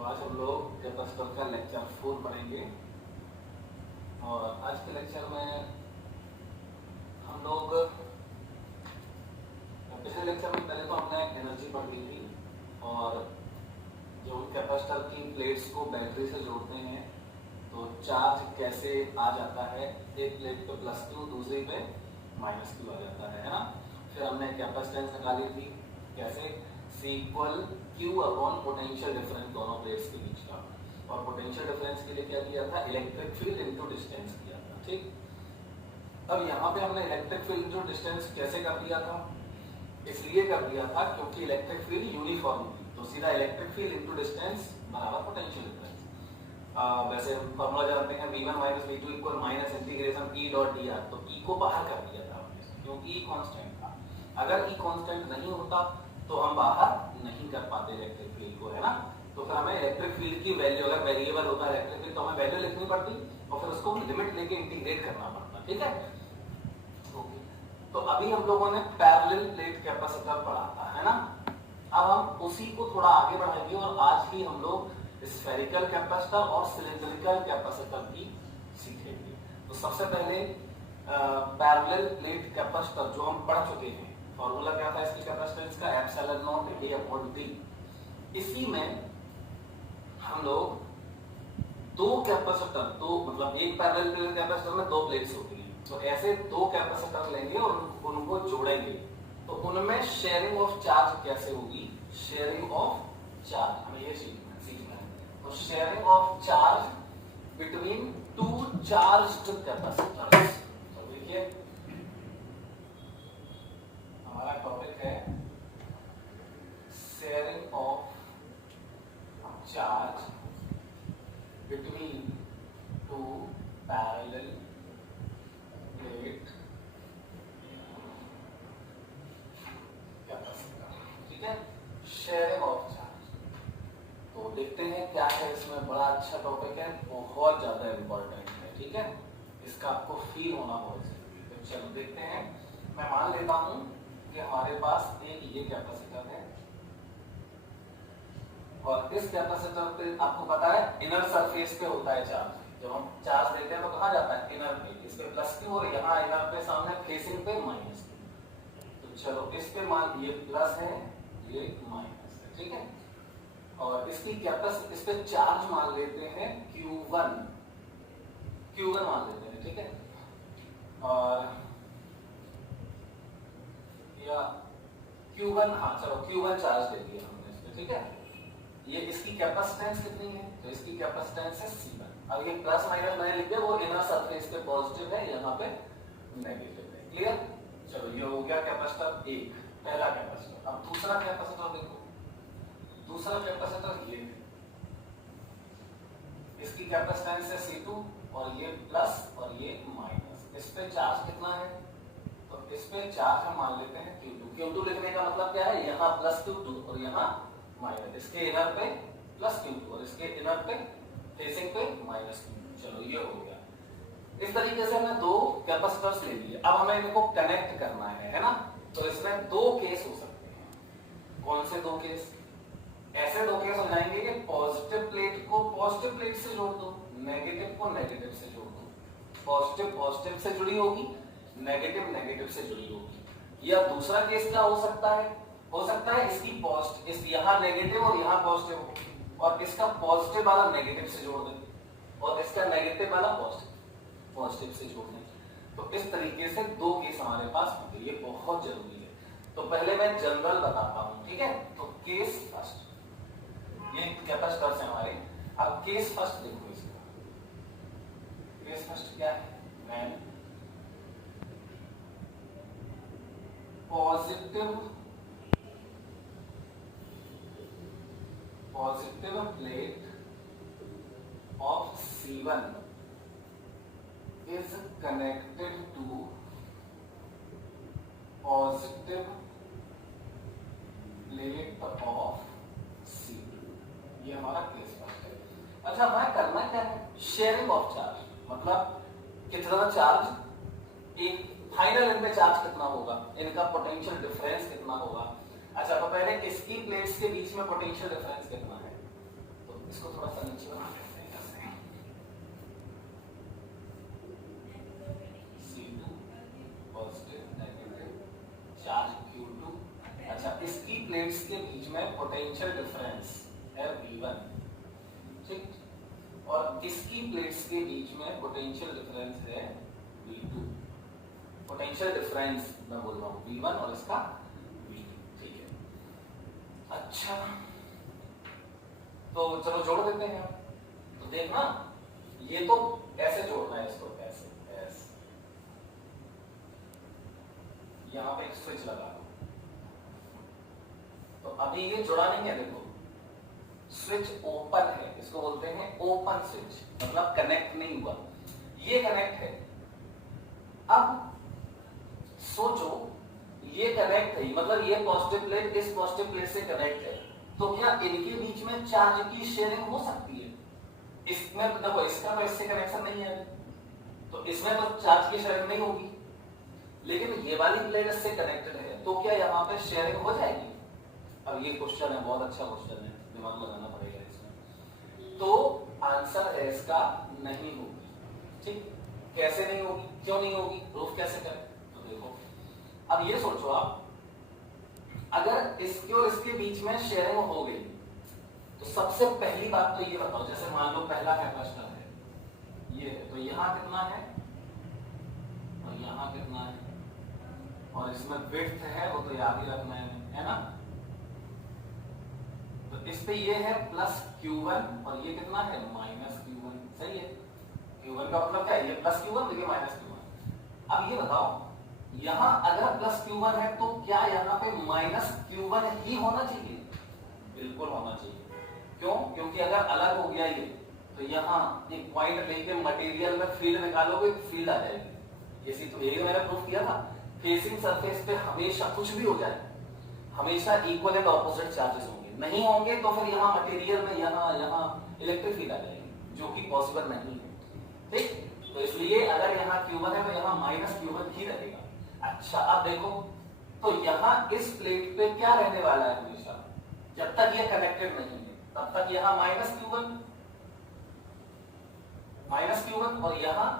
तो आज हम लोग कैपेसिटर का लेक्चर 4 पढ़ेंगे और आज के लेक्चर में हम लोग पिछले लेक्चर में पहले तो हमने एनर्जी पढ़ ली थी और जो कैपेसिटर की प्लेट्स को बैटरी से जोड़ते हैं तो चार्ज कैसे आ जाता है, एक प्लेट पे +Q दूसरी पे -Q आ जाता है ना। फिर हमने कैपेसिटेंस निकाली थी कैसे, C = Q upon potential difference दोनों प्लेट्स के बीच का, और पोटेंशियल डिफरेंस के लिए क्या किया था, इलेक्ट्रिक फील्ड इनटू डिस्टेंस किया था। ठीक, अब यहाँ पे हमने इलेक्ट्रिक फील्ड इनटू डिस्टेंस कैसे कर दिया था, इसलिए कर दिया था क्योंकि इलेक्ट्रिक फील्ड यूनिफॉर्म थी, तो सीधा इलेक्ट्रिक फील्ड इनटू डिस्टेंस बराबर पोटेंशियल डिफरेंस। वैसे फॉर्मूला जानते हैं V1 - V2 = -इंटीग्रेशन E.dr, तो E को बाहर कर दिया था क्योंकि E कांस्टेंट था। अगर E कांस्टेंट नहीं होता तो हम बाहर नहीं कर पाते इलेक्ट्रिक फील्ड को, है ना। तो फिर हमें इलेक्ट्रिक फील्ड की वैल्यू, अगर वेरिएबल होता है इलेक्ट्रिक फील्ड, तो हमें वैल्यू लिखनी पड़ती और फिर उसको लिमिट लेके इंटीग्रेट करना पड़ता। ठीक है, ओके। तो अभी हम लोगों ने पैरेलल प्लेट कैपेसिटर पढ़ा था, है ना। अब हम उसी को थोड़ा आगे बढ़ाएंगे और आज ही हम लोग स्फेरिकल कैपेसिटर और सिलिंड्रिकल कैपेसिटर भी सीखेंगे। तो सबसे पहले पैरेलल प्लेट कैपेसिटर जो हम पढ़ चुके हैं, फॉर्मूला क्या था इसकी कैपेसिटेंस का, ε0 A/d। इसी में हम लोग दो कैपेसिटर, दो मतलब एक पैरेलल प्लेट कैपेसिटर में दो प्लेट्स होती हैं, तो ऐसे दो कैपेसिटर लेंगे और उनको जोड़ेंगे, तो उनमें शेयरिंग ऑफ चार्ज कैसे होगी, शेयरिंग ऑफ चार्ज हमें ये सीखना है। तो sharing of charge between two charged capacitors. तो देखिए हमारा टॉपिक है sharing of charge between two parallel plate capacitor. ठीक है, शेयरिंग ऑफ चार्ज। तो देखते हैं क्या है इसमें, बड़ा अच्छा टॉपिक है, बहुत ज्यादा इंपॉर्टेंट है। ठीक है, इसका आपको फील होना बहुत जरूरी है। तो चलो देखते हैं। मैं मान लेता हूं कि हमारे पास एक ये कैपेसिटर है और इस कैपेसिटर पे आपको पता है इनर सरफेस पे होता है चार्ज। जब हम चार्ज देते हैं तो कहां जाता है, इनर पे, इस पे +Q और यहाँ इनर पे सामने फेसिंग पे -Q। तो चलो इस पे मान ये प्लस है, ये माइनस है। ठीक है, और इसकी कैपेसिटी, इस पे चार्ज मान लेते हैं Q1 मान लेते हैं। ठीक है, और या Q1, हाँ चलो Q1 चार्ज दे दिया हमने इस पे। ठीक है, ये इसकी कैपेसिटेंस कितनी है, तो इसकी कैपेसिटेंस है C1। अब ये प्लस माइनस मैंने लिख दिया, वो इनर सरफेस पे पॉजिटिव है, यहाँ पे नेगेटिव है। क्लियर, चलो ये हो गया कैपेसिटर एक, पहला कैपेसिटर। अब दूसरा कैपेसिटर देखो, दूसरा कैपेसिटर ये, इसकी कैपेसिटेंस है C2 और ये प्लस और ये माइनस। इस पे चार्ज कितना है, तो इस पे चार्ज हम मान लेते हैं Q2 लिखने का मतलब क्या है, यहाँ +Q2 और यहाँ माइनस, इसके इनर पे +Q2 और इसके इनर पे फेसिंग पे -Q। चलो ये हो गया। इस तरीके से हमने दो कैपेसिटर्स ले लिए। अब हमें इनको कनेक्ट करना है ना। तो इसमें दो केस हो सकते हैं। कौन से दो केस, ऐसे दो केस हो जाएंगे कि पॉजिटिव प्लेट को पॉजिटिव प्लेट से जोड़ दो, नेगेटिव को नेगेटिव से जोड़ दो। पॉजिटिव पॉजिटिव से जुड़ी होगी, नेगेटिव नेगेटिव से जुड़ी होगी। या दूसरा केस क्या हो सकता है, इसकी पॉजिटिव, इस यहाँ नेगेटिव और यहाँ पॉजिटिव हो, और इसका पॉजिटिव वाला नेगेटिव से जोड़ दें और इसका नेगेटिव वाला पॉजिटिव से जोड़ दें। तो इस तरीके से दो केस हमारे पास होंगे, ये बहुत जरूरी है। तो पहले मैं जनरल बताता हूं। ठीक है, तो केस फर्स्ट, ये कैपेसिटर्स हैं हमारे। अब केस फर्स्ट देखो, इसका केस फर्स्ट क्या है, when positive plate of C1 is connected to positive plate of C2। ये हमारा केस फर्स्ट है। अच्छा, हमें करना क्या है, शेयरिंग ऑफ चार्ज, मतलब कितना चार्ज, एक फाइनल इनमें चार्ज कितना होगा, इनका पोटेंशियल डिफरेंस कितना होगा। अच्छा, तो पहले इसकी प्लेट्स के बीच में पोटेंशियल डिफरेंस कितना है, तो इसको थोड़ा सा नीचे बना देते हैं जैसे C2 positive negative charge Q2। अच्छा, इसकी प्लेट्स के बीच में पोटेंशियल डिफरेंस है V1, ठीक, और इसकी प्लेट्स के बीच में पोटेंशियल डिफरेंस है V2। पोटेंशियल डिफरेंस मैं बोल रहा हूँ V1 और इसका V2, ठीक है। अच्छा, तो चलो जोड़ देते हैं। तो देखना, ये तो ऐसे जोड़ना है इसको, ऐसे यहां पे एक स्विच लगा दो। तो अभी ये जुड़ा नहीं है, देखो स्विच ओपन है, इसको बोलते हैं ओपन स्विच, मतलब कनेक्ट नहीं हुआ, ये कनेक्ट है। अब सोचो, ये कनेक्ट है, मतलब ये पॉजिटिव प्लेट इस पॉजिटिव प्लेट से कनेक्ट है, तो क्या इनके बीच में चार्ज की शेयरिंग हो सकती है? इसमें तो देखो, इसका तो इससे कनेक्शन नहीं है, तो इसमें तो चार्ज की शेयरिंग नहीं होगी, लेकिन ये वाली प्लेट इससे कनेक्टेड है, तो क्या यहाँ पे शेयरिंग हो जाएगी? अब ये क्वेश्चन है, बहुत अच्छा क्वेश्चन है, दिमाग लगाना पड़ेगा इसमें। तो आंसर है इसका नहीं होगी, ठीक। कैसे नहीं होगी, क्यों नहीं होगी, प्रूफ कैसे करें? तो देखो, अब ये सोचो आप, अगर इसके और इसके बीच में शेयरिंग हो गई, तो सबसे पहली बात तो ये बताओ, जैसे मान लो पहला कैपेसिटर है, ये है, तो यहाँ कितना है और यहाँ कितना है, और इसमें विड्थ है, वो तो याद ही रखना है ना। तो इस पे ये है प्लस Q1 और ये कितना है माइनस Q1, सही है। Q1 का मतलब क्या है, ये प्लस Q1, देखिए माइनस Q1। अब ये बताओ, यहां अगर प्लस Q1 है तो क्या यहाँ पे माइनस Q1 ही होना चाहिए? बिल्कुल होना चाहिए। क्यों? क्योंकि अगर अलग हो गया ये, तो यहाँ एक पॉइंट लेके मटेरियल में फील्ड निकालोगे, फील्ड आ जाएगी। इसी तो यही मैंने प्रूफ किया था, फेसिंग सरफेस पे हमेशा कुछ भी हो जाए, हमेशा इक्वल एंड ऑपोजिट चार्जेस होंगे, नहीं होंगे तो फिर यहाँ मटेरियल में यहाँ इलेक्ट्रिक फील्ड आ जाएगी, जो कि पॉसिबल नहीं है, ठीक। तो इसलिए अगर यहाँ Q1 है तो यहाँ माइनस Q1 ही रहेगा। अच्छा, अब देखो, तो यहाँ इस प्लेट पे क्या रहने वाला है हमेशा, जब तक ये कनेक्टेड नहीं है तब तक यहाँ माइनस Q1 और यहाँ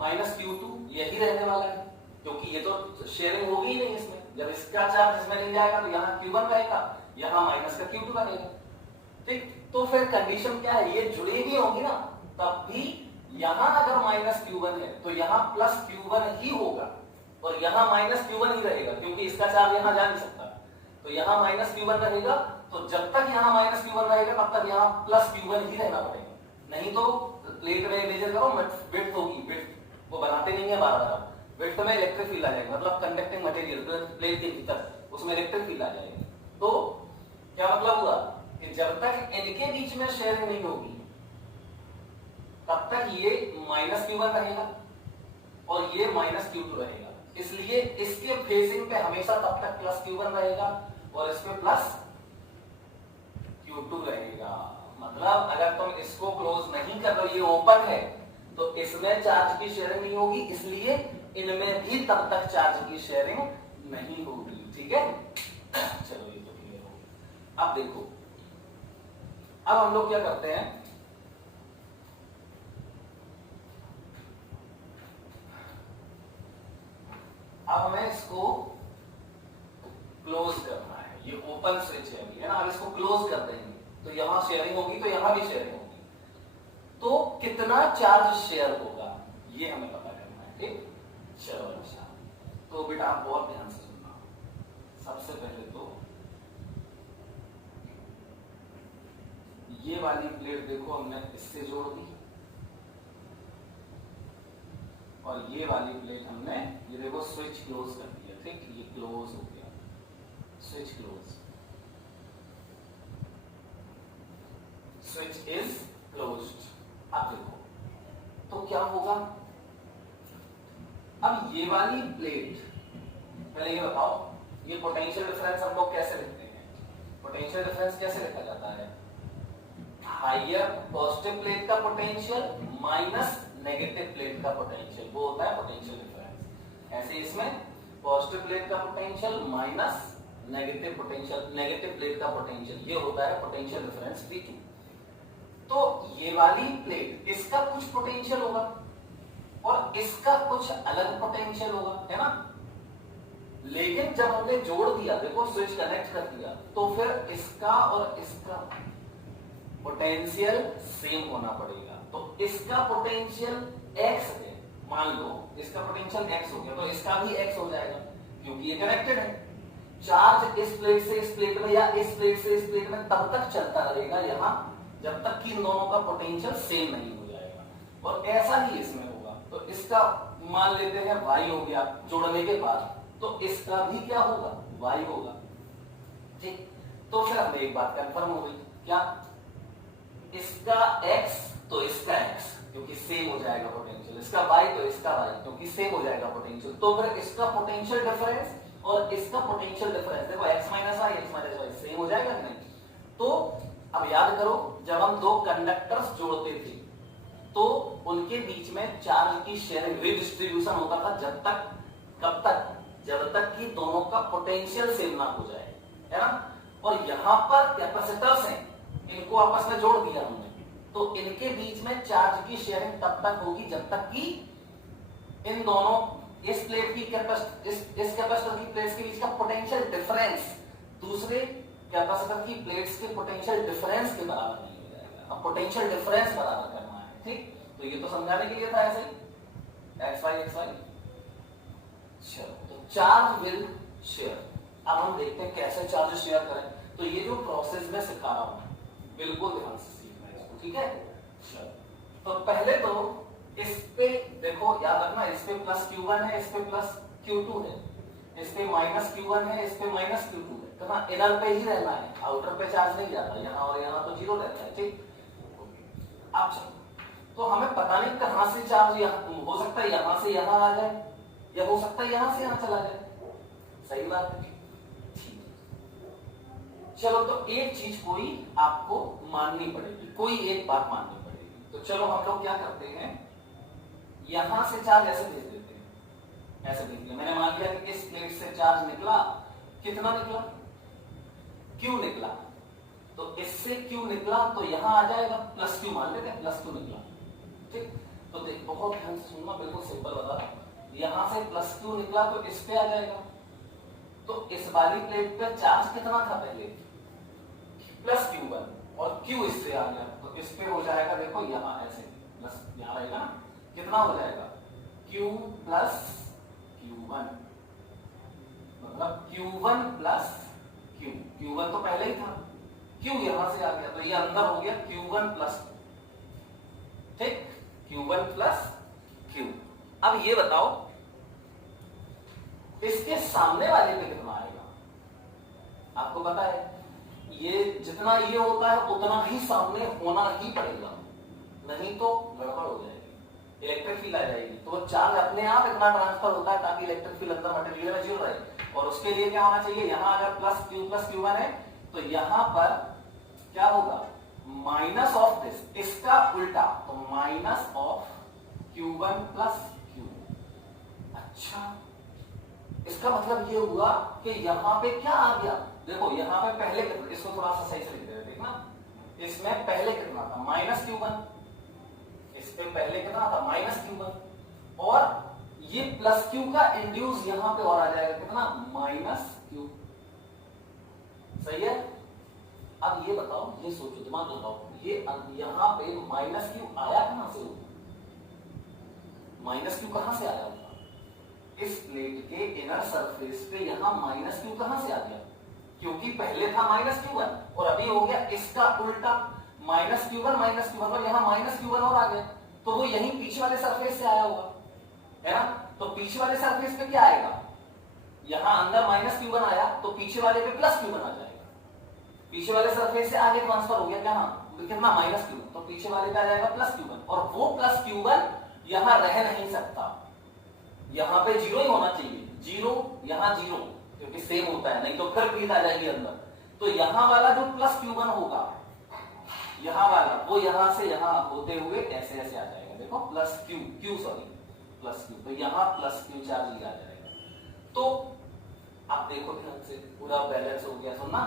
माइनस Q2 यही रहने वाला है, क्योंकि ये तो शेयरिंग होगी ही नहीं इसमें। जब इसका चार्ज इसमें नहीं जाएगा तो यहाँ Q1 रहेगा, यहाँ माइनस का Q2 रहेगा, ठीक। तो फिर कंडीशन क्या है, ये जुड़ी भी होगी ना, तब भी यहां अगर माइनस Q1 है तो यहां प्लस Q1 ही होगा, और यहां माइनस Q1 ही रहेगा, क्योंकि इसका चार्ज यहां जा नहीं सकता। तो यहां माइनस Q1 रहेगा, तो जब तक यहां माइनस Q1 रहेगा तब तक यहां प्लस Q1 ही रहना पड़ेगा। नहीं तो प्लेट में मेजर करो, विड्थ होगी, विड्थ वो बनाते नहीं है बार-बार, विड्थ में इलेक्ट्रिक फील्ड आ जाएगा, मतलब कंडक्टिंग मटेरियल प्लेट के भीतर उसमें इलेक्ट्रिक फील्ड आ जाएगा। तो क्या मतलब हुआ कि जब तक इनके बीच में शेयरिंग नहीं होगी तब तक ये माइनस Q1 रहेगा और ये माइनस Q2 रहेगा, इसलिए इसके फेसिंग पे हमेशा तब तक प्लस Q1 रहेगा और इस पे प्लस Q2 रहेगा। मतलब अगर तुम इसको क्लोज नहीं कर रहे हो, ये ओपन है, तो इसमें चार्ज की शेयरिंग नहीं होगी, इसलिए इनमें भी तब तक चार्ज की शेयरिंग नहीं होगी, ठीक है। चलो, ये तो क्लियर हो गया। अब देखो, अब हम लोग क्या करते हैं, अब हमें इसको क्लोज करना है, ये ओपन स्विच है अभी, है ना। अब इसको क्लोज कर देंगे तो यहां शेयरिंग होगी, तो यहां भी शेयरिंग होगी, तो कितना चार्ज शेयर होगा ये हमें पता करना है, ठीक। चलो, अच्छा, तो बेटा आप बहुत ध्यान से सुनना। सबसे पहले तो ये वाली प्लेट देखो, हमने इससे जोड़ दी, और ये वाली प्लेट हमने, ये देखो स्विच क्लोज कर दिया, ठीक, ये क्लोज हो गया, switch close, switch is closed. अब देखो तो क्या होगा, अब ये वाली प्लेट, पहले ये बताओ, ये पोटेंशियल डिफरेंस हम लोग कैसे लिखते हैं? पोटेंशियल डिफरेंस कैसे लिखा जाता है? हायर पॉजिटिव प्लेट का पोटेंशियल माइनस नेगेटिव प्लेट का पोटेंशियल, वो होता है पोटेंशियल डिफरेंस। ऐसे इसमें पॉजिटिव प्लेट का potential minus negative potential, negative plate का पोटेंशियल, ये होता है पोटेंशियल डिफरेंस V2। तो ये वाली प्लेट, इसका कुछ पोटेंशियल होगा और इसका कुछ अलग पोटेंशियल होगा, है ना। लेकिन जब हमने जोड़ दिया, देखो स्विच कनेक्ट कर दिया, तो फिर इसका और इसका पोटेंशियल सेम होना पड़ेगा। तो इसका पोटेंशियल x है, मान लो इसका पोटेंशियल x हो गया, तो इसका भी x हो जाएगा क्योंकि ये कनेक्टेड है। चार्ज इस प्लेट से इस प्लेट में या इस प्लेट से इस प्लेट में तब तक चलता रहेगा यहां जब तक कि इन दोनों का पोटेंशियल सेम नहीं हो जाएगा। और ऐसा ही इसमें होगा। तो इसका मान लेते हैं y हो गया जोड़ने के बाद, तो इसका भी क्या होगा, y होगा। ठीक, तो फिर हमें एक बात कंफर्म हो गई, क्या इसका x तो इसका x क्योंकि सेम हो जाएगा पोटेंशियल, इसका y तो इसका y क्योंकि सेम हो जाएगा पोटेंशियल। तो फिर इसका पोटेंशियल डिफरेंस और इसका पोटेंशियल डिफरेंस, देखो x माइनस y सेम हो जाएगा कि नहीं। तो अब याद करो, जब हम दो कंडक्टर्स जोड़ते थे तो उनके बीच में चार्ज की शेयरिंग, रिडिस्ट्रीब्यूशन होता था जब तक, कब तक, जब तक कि दोनों का पोटेंशियल सेम ना हो जाए, है ना। और यहां पर कैपेसिटर्स हैं, इनको आपस में जोड़ दिया हमने, तो इनके बीच में चार्ज की शेयरिंग तब तक होगी जब तक कि इन दोनों, इस प्लेट की कैपेसिटर, इस कैपेसिटर की प्लेट्स के बीच का पोटेंशियल डिफरेंस दूसरे कैपेसिटर की प्लेट्स के पोटेंशियल डिफरेंस के बराबर नहीं हो जाएगा। अब पोटेंशियल डिफरेंस बराबर करना है, ठीक। तो ये तो समझाने के लिए था ऐसे ही, एक्स वाई। चलो, तो चार्ज विल शेयर। अब हम देखते हैं कैसे चार्ज शेयर करें। तो ये जो प्रोसेस में सिखा रहा हूं बिल्कुल ध्यान से सीखना है इसको, ठीक है। चलो, तो पहले तो इस पे देखो, याद रखना, इस पे प्लस Q1 है, इस पे प्लस Q2 है, इस पे माइनस Q1 है, इस पे माइनस Q2 है। तो ना इनर पे ही रहना है, आउटर पे चार्ज नहीं जाता, यहाँ और यहाँ तो जीरो रहता है, ठीक। अब चलो, तो हमें पता नहीं कहां से चार्ज, यहाँ हो सकता है यहां से यहां आ जाए, या हो सकता है यहां से यहां चला जाए, सही बात है। चलो, तो एक चीज कोई आपको माननी पड़ेगी, कोई एक बात माननी पड़ेगी। तो चलो हम लोग क्या करते हैं, यहां से चार्ज ऐसे भेज देते हैं, ऐसे भेज दिया। मैंने मान लिया कि इस प्लेट से चार्ज निकला, कितना निकला, Q निकला, तो इससे Q निकला तो यहां आ जाएगा प्लस Q, मान लेते हैं प्लस Q निकला, ठीक। तो देख, बहुत ध्यान से सुनना, बिल्कुल सिंपल बता रहा हूं। यहां से प्लस Q निकला तो इस पे आ जाएगा। तो इस वाली प्लेट पे चार्ज कितना था पहले, प्लस Q1, और Q इससे आ गया, तो इस पे हो जाएगा, देखो यहां ऐसे प्लस, यहां रहेगा ना, कितना हो जाएगा, Q प्लस Q1, मतलब Q1 प्लस Q। Q1 तो पहले ही था, Q यहां से आ गया, तो ये अंदर हो गया Q1 प्लस, ठीक, Q1 प्लस Q। अब ये बताओ इसके सामने वाले पे कितना आएगा, आपको पता है, ये जितना ये होता है उतना ही सामने होना ही पड़ेगा, नहीं तो गड़बड़ हो जाएगी, इलेक्ट्रिक फील्ड आ जाएगी। तो चार्ज अपने आप इतना ट्रांसफर होता है ताकि इलेक्ट्रिक फील्ड अंदर मटेरियल में जुड़ रहे, और उसके लिए क्या होना चाहिए, यहां अगर प्लस Q1 है तो यहां पर क्या होगा, माइनस ऑफ दिस, इसका उल्टा, तो minus of Q1 plus Q। अच्छा, इसका मतलब ये हुआ कि यहां पे क्या आ गया, देखो यहां पे पहले कितना, इसको थोड़ा सा सही से लिख देते, देखना, इसमें पहले कितना था, माइनस Q1, इस पे पहले कितना था, माइनस Q1, और ये प्लस Q का इंड्यूस यहां पे और आ जाएगा, कितना, माइनस Q, सही है। अब ये बताओ, ये सोचो, दिमाग लगाओ, ये यहां पे माइनस Q आया कहां से, माइनस Q कहां से आया होगा, इस प्लेट के इनर सरफेस पे यहां माइनस Q कहां से आ गया, क्योंकि पहले था माइनस Q1 और अभी हो गया इसका उल्टा, माइनस Q1 और यहां माइनस Q1 और आ गया, तो वो यहीं पीछे वाले सरफेस से आया होगा, है ना। तो पीछे वाले सरफेस पे क्या आएगा, यहां अंदर माइनस Q1 आया तो पीछे वाले पे प्लस Q1 आ जाएगा, पीछे वाले सरफेस से आगे ट्रांसफर हो गया, क्या ना, कितना, माइनस Q1, तो पीछे वाले पे आ जाएगा प्लस Q1, और वो प्लस Q1 यहां रह नहीं सकता, यहां पे जीरो ही होना चाहिए, जीरो, यहां जीरो, क्योंकि सेम होता है, नहीं तो फिर ब्रीथ आ जाएगी अंदर। तो यहां वाला जो प्लस Q1 होगा, यहां वाला, वो यहां से यहां होते हुए ऐसे ऐसे आ जाएगा, देखो प्लस Q, प्लस Q, तो यहां प्लस Q चार्ज लिया जाएगा। तो आप देखो ध्यान से, पूरा बैलेंस हो गया। सुनना,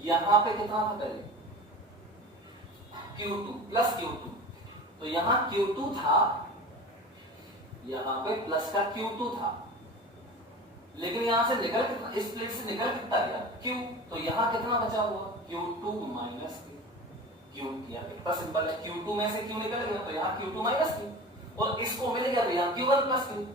यहाँ पे कितना था पहले, Q2 प्लस Q2, तो यहाँ Q2 था, यहाँ पे प्लस का Q2 था, लेकिन यहां से निकल कितना, इस प्लेट से निकल कितना गया Q, तो यहाँ कितना बचा हुआ Q2 माइनस Q किया, कितना सिंपल है। Q2 में से Q निकल गया तो यहाँ Q2 माइनस Q, और इसको मिल गया तो यहाँ Q1 प्लस Q,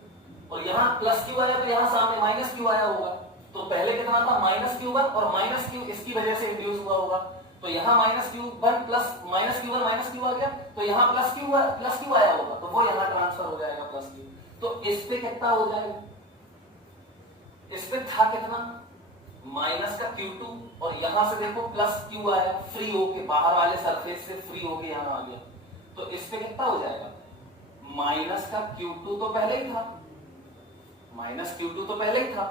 और यहाँ प्लस Q आया तो यहाँ सामने माइनस Q आया होगा। तो पहले कितना था माइनस Q1, और माइनस Q इसकी वजह से इंड्यूस हुआ होगा, तो यहाँ minus Q1 plus minus Q1 minus Q आ गया, तो यहाँ प्लस Q आया होगा, तो वो यहाँ ट्रांसफर हो जाएगा प्लस Q। तो इस पे कितना हो जाएगा, इस पे था कितना माइनस का Q2, और यहां से देखो प्लस Q आया, फ्री होके बाहर वाले सरफेस से फ्री होके यहां आ गया, तो इस पे कितना हो जाएगा माइनस का Q2 तो पहले ही था, माइनस Q2 तो पहले ही था,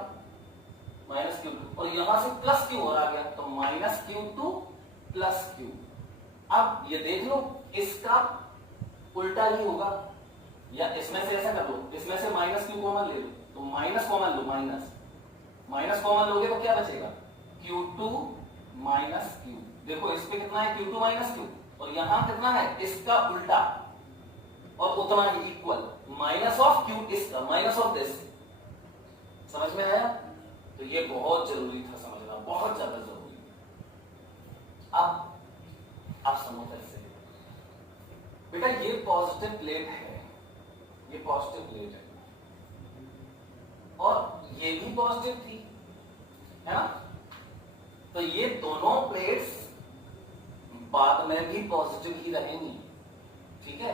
माइनस Q2, और यहां से प्लस Q और आ गया, तो माइनस Q2 प्लस Q। अब ये देख लो, इसका उल्टा ही होगा, या इसमें से ऐसा कर लो, इसमें से माइनस Q कॉमन ले लो, तो माइनस कॉमन लो, माइनस कॉमन लोगे तो क्या बचेगा Q2 माइनस Q। देखो इस पे कितना है Q2 माइनस Q, और यहां कितना है इसका उल्टा, और उतना ही इक्वल, माइनस ऑफ Q इसका, माइनस ऑफ दिस। समझ में आया? तो ये बहुत जरूरी था समझना, बहुत ज्यादा जरूरी। अब आप समझो कैसे, बेटा ये पॉजिटिव प्लेट है, ये पॉजिटिव प्लेट है, और ये भी पॉजिटिव थी, है ना? तो ये दोनों प्लेट्स बाद में भी पॉजिटिव ही रहेंगी, ठीक है?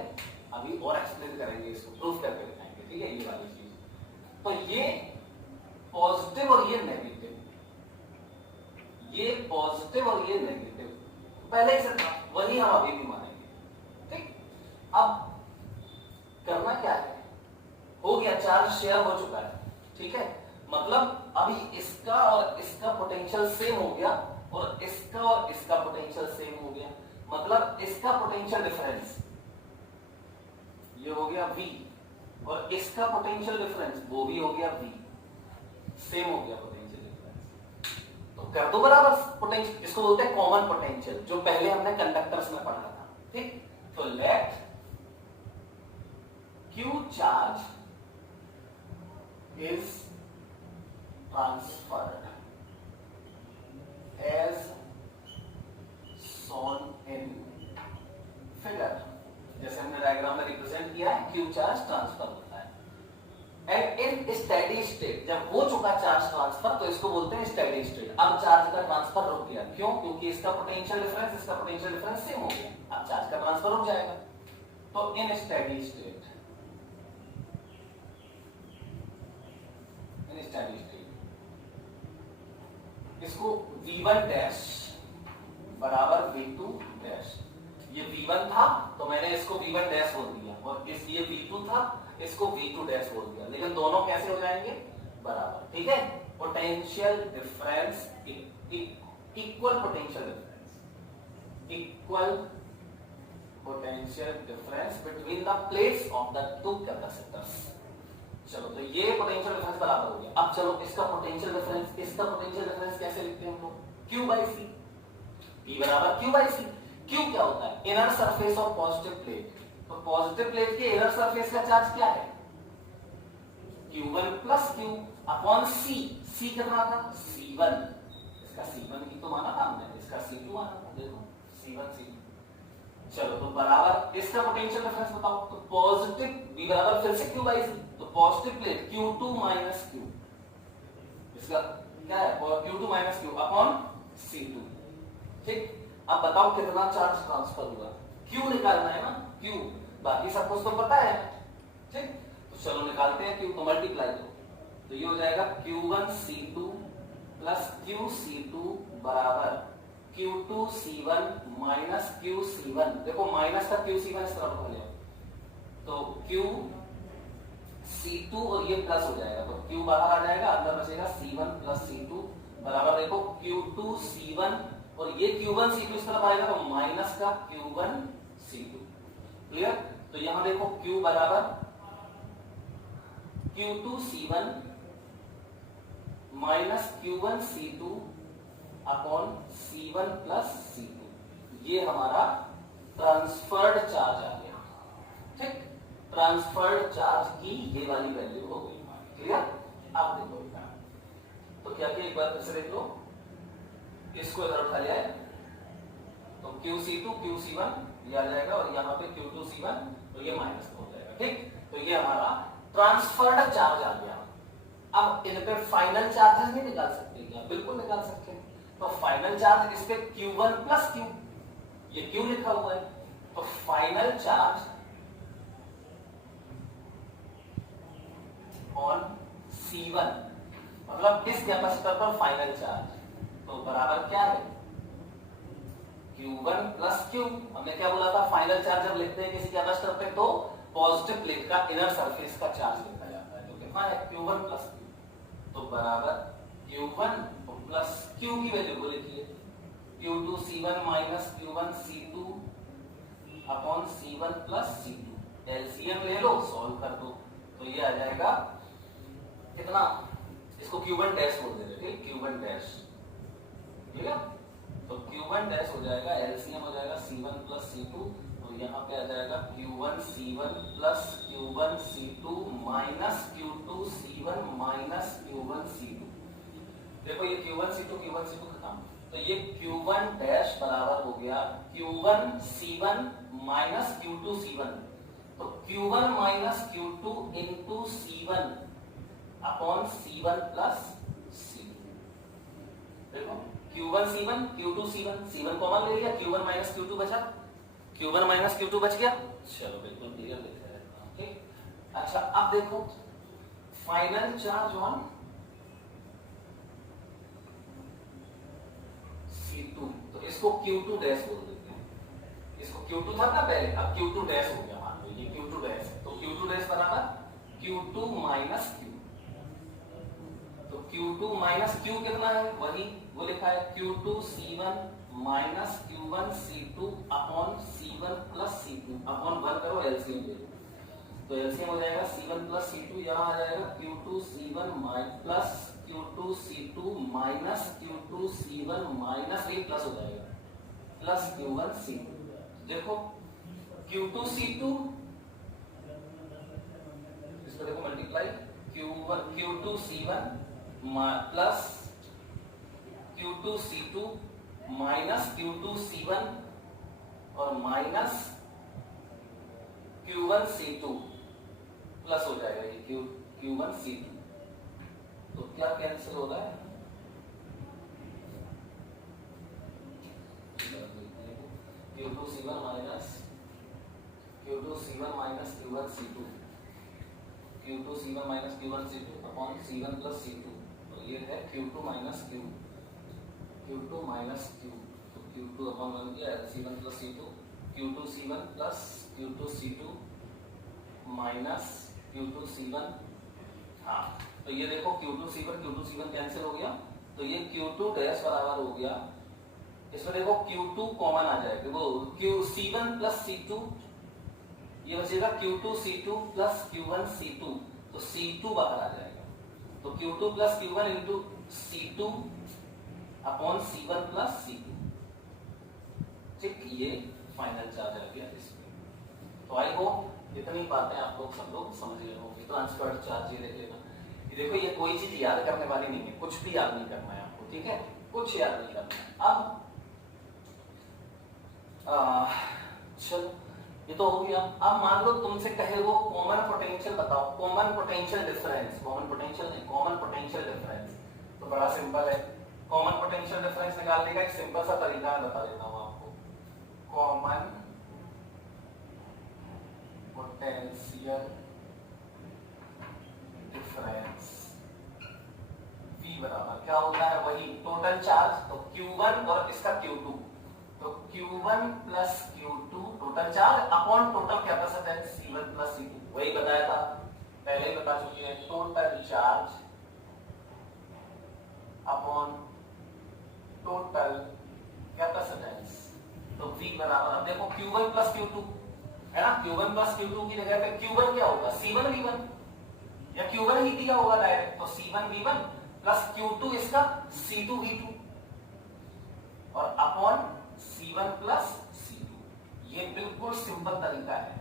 अभी और एक्सप्लेन करेंगे, इसको प्रूफ करके दिखाएंगे, ठीक है? ये वाली चीज, तो ये पॉजिटिव और ये नेगेटिव, ये पॉजिटिव और ये नेगेटिव पहले ही से था, वही हम अभी भी मानेंगे, ठीक? अब करना क्या है, हो गया चार्ज शेयर हो चुका है, ठीक है? मतलब अभी इसका और इसका पोटेंशियल सेम हो गया, और इसका और इसका पोटेंशियल सेम हो गया, मतलब इसका पोटेंशियल डिफरेंस ये हो गया V, और इसका पोटेंशियल डिफरेंस वो भी हो गया V, सेम हो गया पोटेंशियल डिफरेंस। तो कर दो बराबर पोटेंशियल, इसको बोलते हैं कॉमन पोटेंशियल, जो पहले हमने कंडक्टर्स में पढ़ा था, ठीक? तो let Q charge is transferred as shown in figure, जैसे हमने डायग्राम में रिप्रेजेंट किया है, Q चार्ज ट्रांसफर होता है। एंड इन स्टेडी स्टेट, जब हो चुका चार्ज ट्रांसफर तो इसको बोलते हैं स्टेडी स्टेट। अब चार्ज का ट्रांसफर रुक गया, क्यों? क्योंकि इसका पोटेंशियल डिफरेंस इसका पोटेंशियल डिफरेंस सेम हो गया, अब चार्ज का ट्रांसफर रुक जाएगा। तो इन स्टेडी स्टेट, स्टेडी स्टेट इसको V1 डैश बराबर V2 डैश, ये V1 था तो मैंने इसको V1 डैश बोल दिया, और इस ये V2 था इसको V2 डैश बोल दिया, लेकिन दोनों कैसे हो जाएंगे बराबर, ठीक है? Potential difference equal potential difference, equal potential difference between the plates of the two capacitors. चलो तो ये पोटेंशियल डिफरेंस बराबर हो गया। अब चलो इसका पोटेंशियल डिफरेंस, इसका पोटेंशियल डिफरेंस कैसे लिखते हैं हम लोग? Q by C, P बराबर Q by C। Q क्या होता है? Inner surface of positive plate. तो पॉजिटिव प्लेट के इनर सरफेस का चार्ज क्या है? Q1 plus Q upon C। C कितना था? C1। इसका C1 ही तो माना था हमने, इसका C2 माना था, देखो C1 C2। चलो तो बराबर इसका पोटेंशियल डिफरेंस बताओ। तो पॉजिटिव V बराबर फिर से Q by C, तो positive plate Q2 minus Q, इसका क्या है? Q2 minus Q upon C2, ठीक? अब बताओ कितना चार्ज ट्रांसफर हुआ? Q निकालना है ना, Q, बाकी सब कुछ तो पता है, ठीक? तो चलो निकालते हैं Q, तो मल्टीप्लाई दो, तो ये हो जाएगा Q1 C2 plus Q C2 बराबर Q2 C1 minus Q C1। देखो माइनस का Q C1 इस तरफ हो जाएगा, तो Q C2 और ये प्लस हो जाएगा, तो Q बाहर आ जाएगा, अंदर बचेगा C1 प्लस C2 बराबर देखो Q2 C1, और ये Q1 C2 इस तरफ आएगा, तो माइनस का Q1 C2। क्लियर? तो यहां देखो Q बराबर Q2 C1 minus Q1 C2 upon C1 plus C2। ये हमारा ट्रांसफर्ड चार्ज आ गया। ठीक, ट्रांसफर्ड चार्ज की ये वाली वैल्यू हो गई। क्लियर? अब देखो तो क्या किया, एक बार फिर से देख लो, इसको इधर उठा लिया है तो QC2 QC1 ये आ जाएगा और यहाँ पे Q2C1 तो ये माइनस हो जाएगा। ठीक, तो ये हमारा ट्रांसफर्ड चार्ज आ गया। अब इन पे फाइनल चार्जेस नहीं निकाल सकते क्या? बिल्कुल निकाल सकते हैं। तो फाइनल चार्ज इस पे Q1 प्लस Q, ये Q लिखा हुआ है, तो फाइनल चार्ज ऑन C1 मतलब इस कैपेसिटर पर फाइनल चार्ज, तो बराबर क्या है Q1 प्लस Q। हमने क्या बोला था, फाइनल चार्ज जब लिखते हैं किसी कैपेसिटर पे तो पॉजिटिव प्लेट का इनर सरफेस का चार्ज लिखा जाता है, जो कितना है Q1 प्लस Q। तो बराबर Q1 प्लस Q की वैल्यू को लिखिए, Q2C1 minus Q1 C2 upon C1 plus C2। LCM ले लो, सॉल्व कर दो, तो ये आ जाएगा कितना, इसको Q1 डैश बोल देते हैं। Q1 डैश, ठीक है, तो Q1 डैश हो जाएगा, एलसीएम हो जाएगा C1 प्लस C2, तो यहाँ पे आ जाएगा Q1 C1 plus Q1 C2 minus Q2 C1 minus Q1 C2। देखो ये Q1 C2 खत्म, तो ये Q1 डैश बराबर हो गया Q1 C1 minus Q2 C1, तो Q1 minus Q2 into C1 upon C1 plus C2। देखो Q1 C1 Q2 C1, C1 common ले लिया, Q1 माइनस Q2 बचा, Q1 माइनस Q2 बच गया। चलो बिल्कुल क्लियर लिख रहे हैं। ठीक, अच्छा अब देखो फाइनल चार्ज ऑन C2, तो इसको Q2 डैश बोल देते हैं। इसको Q2 था ना पहले, अब Q2 डैश हो गया, मान लो ये Q2 डैश है, तो Q2 डैश बराबर Q2 माइनस Q। तो Q2 माइनस Q कितना है, वही वो लिखा है Q2 C1 minus Q1 C2 upon C1 plus C2 upon 1 करो, एलसीएम ले लो, तो एलसीएम हो जाएगा C1 प्लस C2, यहाँ आ जाएगा Q2 C1 plus Q2 C2 minus Q2 C1 minus ये प्लस हो जाएगा प्लस Q1 C2। देखो Q2 C2 इसको देखो multiply, Q2 C1 plus Q2 C2 minus Q2 C1 और माइनस Q1 C2 प्लस हो जाएगा ये Q1 C2, तो क्या कैंसिल हो रहा है, Q2 C1 minus Q2 C1 minus Q1 C2, Q2 C1 minus Q1 C2 upon C1 plus C2, तो ये है Q2 minus Q, Q2 minus Q, तो Q2 अपॉन 1 किया C1 plus C2, Q2 C1 plus Q2 C2 minus Q2 C1, हाँ तो ये देखो Q2 C1 cancel हो गया, तो ये Q2 डैश बराबर हो गया, इसमें देखो Q2 कॉमन आ जाएगा, वो C1 प्लस C2 ये बचेगा Q2 C2 plus Q1 C2, तो C2 बाहर आ जाएगा, तो Q2 plus Q1 into C2 upon C1 plus C2। ठीक, ये फाइनल चार्ज आ गया इसमें। तो आई होप इतनी बातें आप लोग सब लोग समझ गए होंगे। ट्रांसफर्ड चार्ज ये देख लेना, ये देखो ये कोई चीज याद करने वाली नहीं है, कुछ भी याद नहीं करना है आपको, ठीक है, कुछ याद नहीं करना है। अब चलो ये तो हो गया। अब मान लो तुमसे कहे वो कॉमन पोटेंशियल बताओ, common potential difference, common potential नहीं, कॉमन पोटेंशियल डिफरेंस, तो बड़ा सिंपल है, कॉमन पोटेंशियल डिफरेंस निकालने का एक सिंपल सा तरीका बता देता हूं आपको। कॉमन पोटेंशियल डिफरेंस V बराबर क्या होता है, वही टोटल चार्ज, तो Q1 और इसका Q2, तो Q1 plus Q2 total charge upon total capacitance C1 plus C2, वही बताया था पहले ही बता चुकी है, total charge upon total capacitance, तो V बराबर, अब देखो Q1 प्लस Q2 है ना, Q1 प्लस Q2 की जगह पे Q1 क्या होगा, C1 V1, या Q1 ही दिया होगा डायरेक्ट, तो C1 V1 प्लस Q2 इसका C2V2 और अपॉन C1 प्लस C2। ये बिल्कुल सिंपल तरीका है,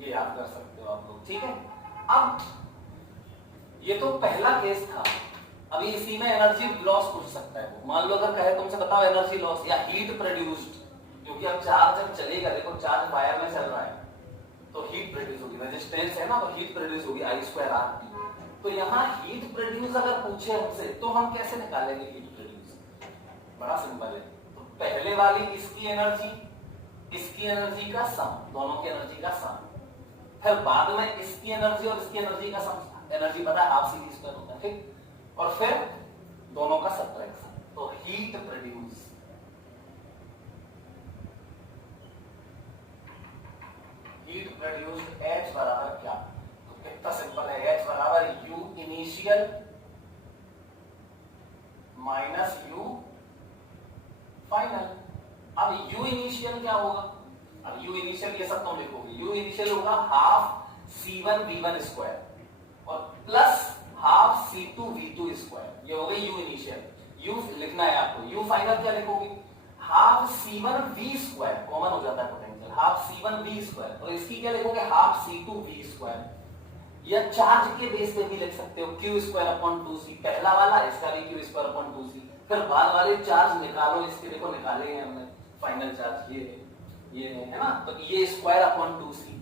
ये याद कर सकते हो आप लोग, ठीक है। अब ये तो पहला केस था, अभी इसी में एनर्जी लॉस पूछ सकता है। मान लो अगर कहे तुमसे बताओ एनर्जी लॉस या हीट प्रोड्यूस्ड, क्योंकि अब चार्ज जब चलेगा, देखो चार्ज वायर में चल रहा है तो हीट प्रोड्यूस होगी, रेजिस्टेंस है ना, तो हीट प्रोड्यूस होगी I²RT। तो यहाँ हीट प्रोड्यूस अगर पूछे हमसे तो हम कैसे निकालेंगे हीट प्रोड्यूस? बड़ा सिंपल है। तो पहले वाली इसकी एनर्जी का सम, दोनों की एनर्जी का सम, फिर बाद में इसकी एनर्जी और इसकी एनर्जी का सम, एनर्जी पता है हाफ CV² होता है, ठीक, और फिर दोनों का सब्ट्रैक्शन, तो heat produce. Heat produced H बराबर क्या? तो कितना सिंपल है, H बराबर U initial minus U final. अब U इनिशियल क्या होगा? अब U इनिशियल ये सब तुम लिखोगे, U इनिशियल होगा हाफ C1V1² और प्लस हाफ C2V2², ये हो गई U इनिशियल। U लिखना है आपको, U फाइनल क्या लिखोगे? हाफ C1V², कॉमन हो जाता है पोटेंशियल, हाफ C1V², और इसकी क्या लिखोगे? Half C2V²। या चार्ज के बेस पे भी लिख सकते हो, Q²/2C, पहला वाला, इसका भी Q²/2C, फिर बाद वाले चार्ज निकालो, इसके देखो निकाले हैं हमने फाइनल चार्ज, ये है ना, तो ये (2C)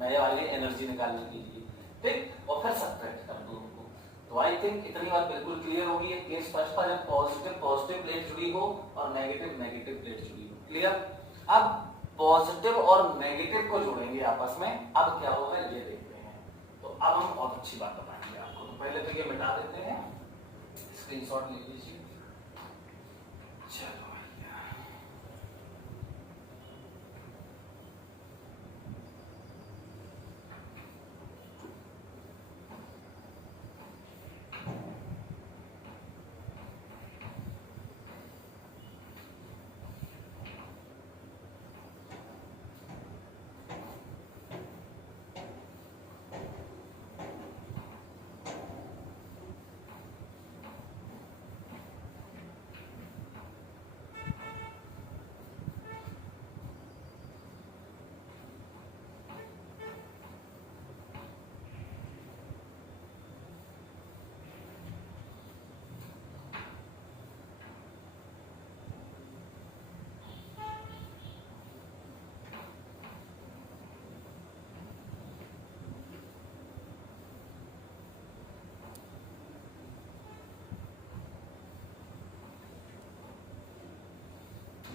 नए वाले एनर्जी निकालने के लिए, ठीक, और फिर सब्ट्रैक्ट कर दो उनको। तो आई थिंक इतनी बात बिल्कुल क्लियर होगी। ये केस फर्स्ट था जब पॉजिटिव प्लेट जुड़ी हो और नेगेटिव प्लेट जुड़ी हो, क्लियर। अब पॉजिटिव और नेगेटिव को जोड़ेंगे आपस में, अब क्या होगा ये देखते हैं। तो अब हम बहुत अच्छी बात बताएंगे आपको, तो पहले तो ये मिटा देते हैं, स्क्रीनशॉट ले लीजिए। चलो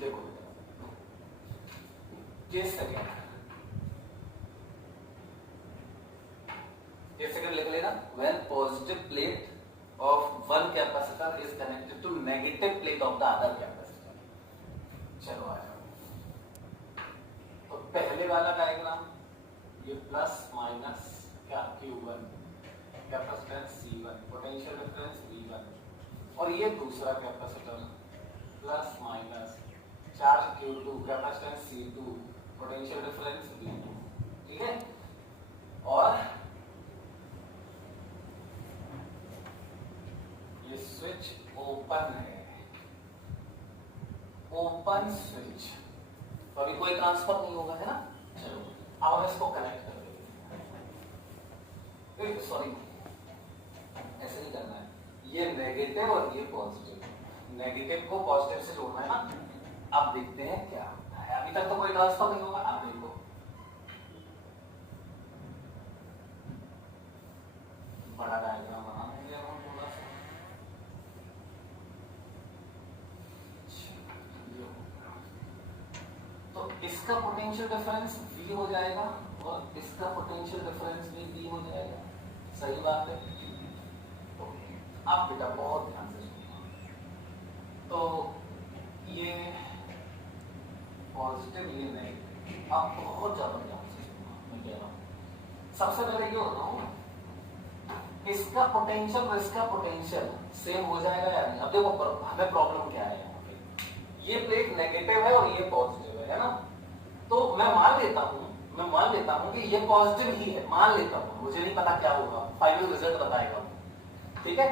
देखो केस सेकंड लिख लेना। When positive plate of one capacitor is connected to negative plate of the other capacitor. चलो आ जाओ, तो पहले वाला डायग्राम ये प्लस माइनस क्या Q1, capacitance C1, potential difference V1, और ये दूसरा capacitor plus minus charge Q2, capacitance C2, potential difference V2, ठीक है। और ये स्विच ओपन है, ओपन स्विच, तो अभी कोई ट्रांसफर नहीं होगा, है ना। चलो अब हम इसको कनेक्ट कर देते हैं, सॉरी ऐसे नहीं करना है, ये नेगेटिव और ये पॉजिटिव, नेगेटिव को पॉजिटिव से जोड़ना है ना। अब देखते हैं क्या होता है, अभी तक तो कोई ट्रांसफर नहीं होगा। आप देखो बड़ा डायग्राम बनाएंगे हम थोड़ा सा, तो इसका पोटेंशियल डिफरेंस V हो जाएगा और इसका पोटेंशियल डिफरेंस भी V हो जाएगा, सही बात है। तो आप बेटा बहुत ध्यान से सुनिए, तो ये पॉजिटिव ये नेगेटिव, आप बहुत ज्यादा ध्यान से सुनना, मैं कह रहा हूँ। सबसे पहले ये होता हूँ, इसका पोटेंशियल और इसका पोटेंशियल सेम हो जाएगा या नहीं। अब देखो हमें प्रॉब्लम क्या है, यहाँ पे ये प्लेट नेगेटिव है और ये पॉजिटिव है ना, तो मैं मान लेता हूँ कि ये पॉजिटिव ही है, मान लेता हूँ, मुझे नहीं पता क्या होगा, फाइनल रिजल्ट बताएगा, ठीक है।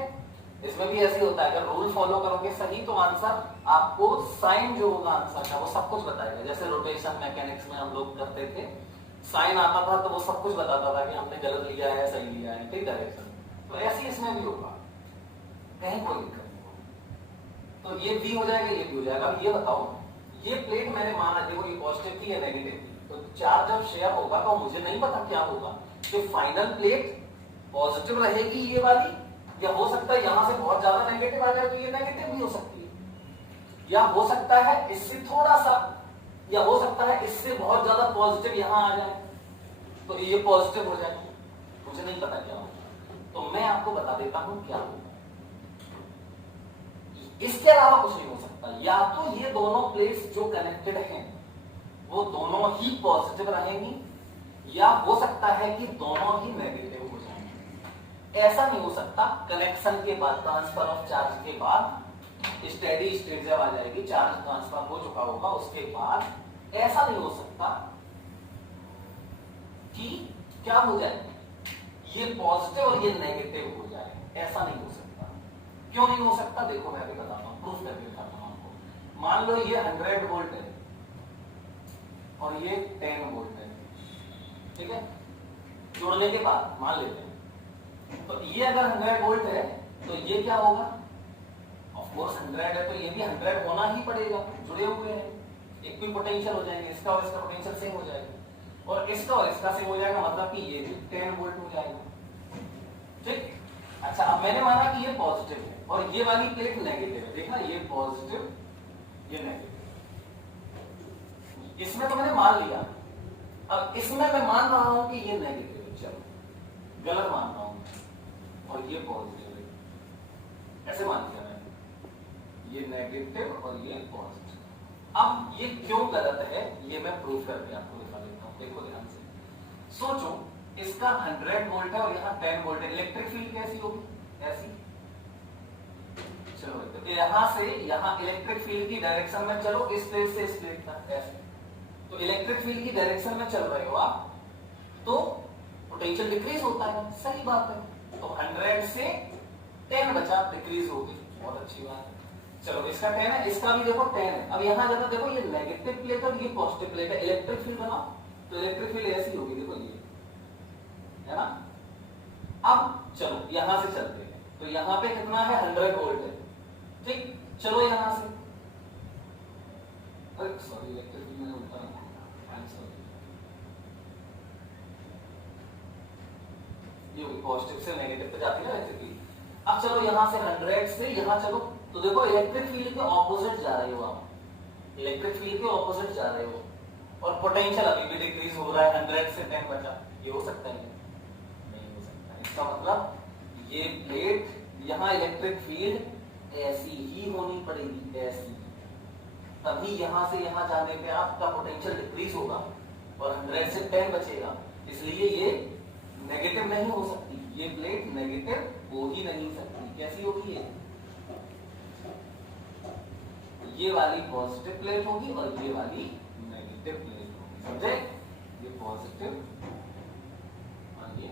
इसमें भी ऐसे ही होता है, अगर रूल फॉलो करोगे सही तो आंसर आपको साइन जो होगा आंसर का वो सब कुछ बताएगा। जैसे रोटेशन मैकेनिक्स में हम लोग करते थे, साइन आता था तो वो सब कुछ बताता था कि हमने गलत लिया है सही लिया है, ठीक डायरेक्शन। तो ऐसे ही इसमें भी होगा, कहीं कोई दिक्कत नहीं होगी। तो ये भी हो जाएगा, ये भी हो जाएगा। अब ये बताओ, ये प्लेट मैंने माना देखो ये पॉजिटिव थी या नेगेटिव थी, तो चार्ज जब शेयर होगा तो मुझे नहीं पता क्या होगा, कि फाइनल प्लेट पॉजिटिव रहेगी ये वाली, या हो सकता है यहां से बहुत ज्यादा नेगेटिव आ जाए तो ये नेगेटिव भी हो सकती है, या हो सकता है इससे थोड़ा सा, या हो सकता है इससे बहुत ज्यादा पॉजिटिव यहां आ जाए तो ये पॉजिटिव हो जाए, मुझे नहीं पता क्या होगा। तो मैं आपको बता देता हूं क्या होगा। इसके अलावा कुछ नहीं हो सकता, या तो ये दोनों प्लेट्स जो कनेक्टेड हैं वो दोनों ही पॉजिटिव रहेंगी, या हो सकता है कि दोनों ही नेगेटिव हो जाएंगे। ऐसा नहीं हो सकता कनेक्शन के बाद, ट्रांसफर ऑफ चार्ज के बाद, स्टेडी स्टेट जब आ जाएगी, चार्ज ट्रांसफर हो चुका होगा उसके बाद ऐसा नहीं हो सकता कि क्या हो जाए, ये पॉजिटिव और ये नेगेटिव हो जाए, ऐसा नहीं हो सकता। क्यों नहीं हो सकता, देखो मैं भी बताता हूं, प्रूफ करके दिखाता हूं आपको। मान लो ये 100 वोल्ट है और ये 10 वोल्ट है, ठीक है, जोड़ने के बाद मान लेते हैं। तो ये अगर 100 वोल्ट है तो ये क्या होगा, ऑफ कोर्स 100 है तो ये भी 100 होना ही पड़ेगा, जुड़े हुए हैं, एक भी पोटेंशियल हो जाएंगे, इसका और इसका पोटेंशियल सेम हो जाएगा, और इसका और इसका सेम हो जाएगा, मतलब कि ये भी 10 वोल्ट हो जाएगा, ठीक। अच्छा, अब मैंने माना कि ये पॉजिटिव है और ये वाली प्लेट नेगेटिव है, देखना ये पॉजिटिव ये नेगेटिव, इसमें तो मैंने मान लिया। अब इसमें मैं मान रहा हूं कि ये नेगेटिव है, चलो गलत मान रहा हूं, और ये पॉजिटिव है, ऐसे मान लिया मैंने, ये नेगेटिव और ये पॉजिटिव। अब ये क्यों गलत है ये मैं प्रूफ करके आपको दिखा देता हूं, देखो ध्यान से सोचो, इसका 100 वोल्ट है और यहाँ 10 वोल्ट है, इलेक्ट्रिक फील्ड कैसी होगी, ऐसी। चलो तो यहां से यहां इलेक्ट्रिक फील्ड की डायरेक्शन में चलो, इस प्लेट से इस प्लेट तक ऐसे, तो इलेक्ट्रिक फील्ड की डायरेक्शन में चल रहे हो आप तो पोटेंशियल डिक्रीज होता है, सही बात है। तो 100 से 10 बचा, डिक्रीज होगी, बहुत अच्छी बात है। चलो इसका 10 है, इसका भी देखो 10 है। अब यहां जाता देखो ये नेगेटिव प्लेट और ये पॉजिटिव प्लेट है, इलेक्ट्रिक फील्ड बनाओ तो इलेक्ट्रिक फील्ड ऐसी होगी, देखो ये है ना। अब चलो यहां से चलते हैं, तो यहां पे कितना है, 100 वोल्ट है, ठीक। चलो यहां से, अरे सॉरी इलेक्ट्रिक फील्ड मैंने उल्टा पॉजिटिव से नेगेटिव पे जाती है इलेक्ट्रिक फील्ड। अब चलो यहां से 100 से यहां चलो, तो देखो इलेक्ट्रिक फील्ड के ऑपोजिट जा रहे हो आप, इलेक्ट्रिक फील्ड के ऑपोजिट जा रहे हो, और पोटेंशियल अभी भी डिक्रीज हो रहा है, 100 से 10 बचा, ये हो सकता है, नहीं हो सकता। इसका मतलब ये प्लेट यहां इलेक्ट्रिक फील्ड ऐसी ही होनी पड़ेगी, ऐसी, तभी यहां से यहां जाने पे आपका पोटेंशियल डिक्रीज होगा और 100 से 10 बचेगा, इसलिए ये नेगेटिव नहीं हो सकती, ये प्लेट नेगेटिव हो ही नहीं सकती। कैसी होगी ये वाली पॉजिटिव प्लेट होगी और ये वाली नेगेटिव प्लेट होगी, समझे, ये पॉजिटिव और ये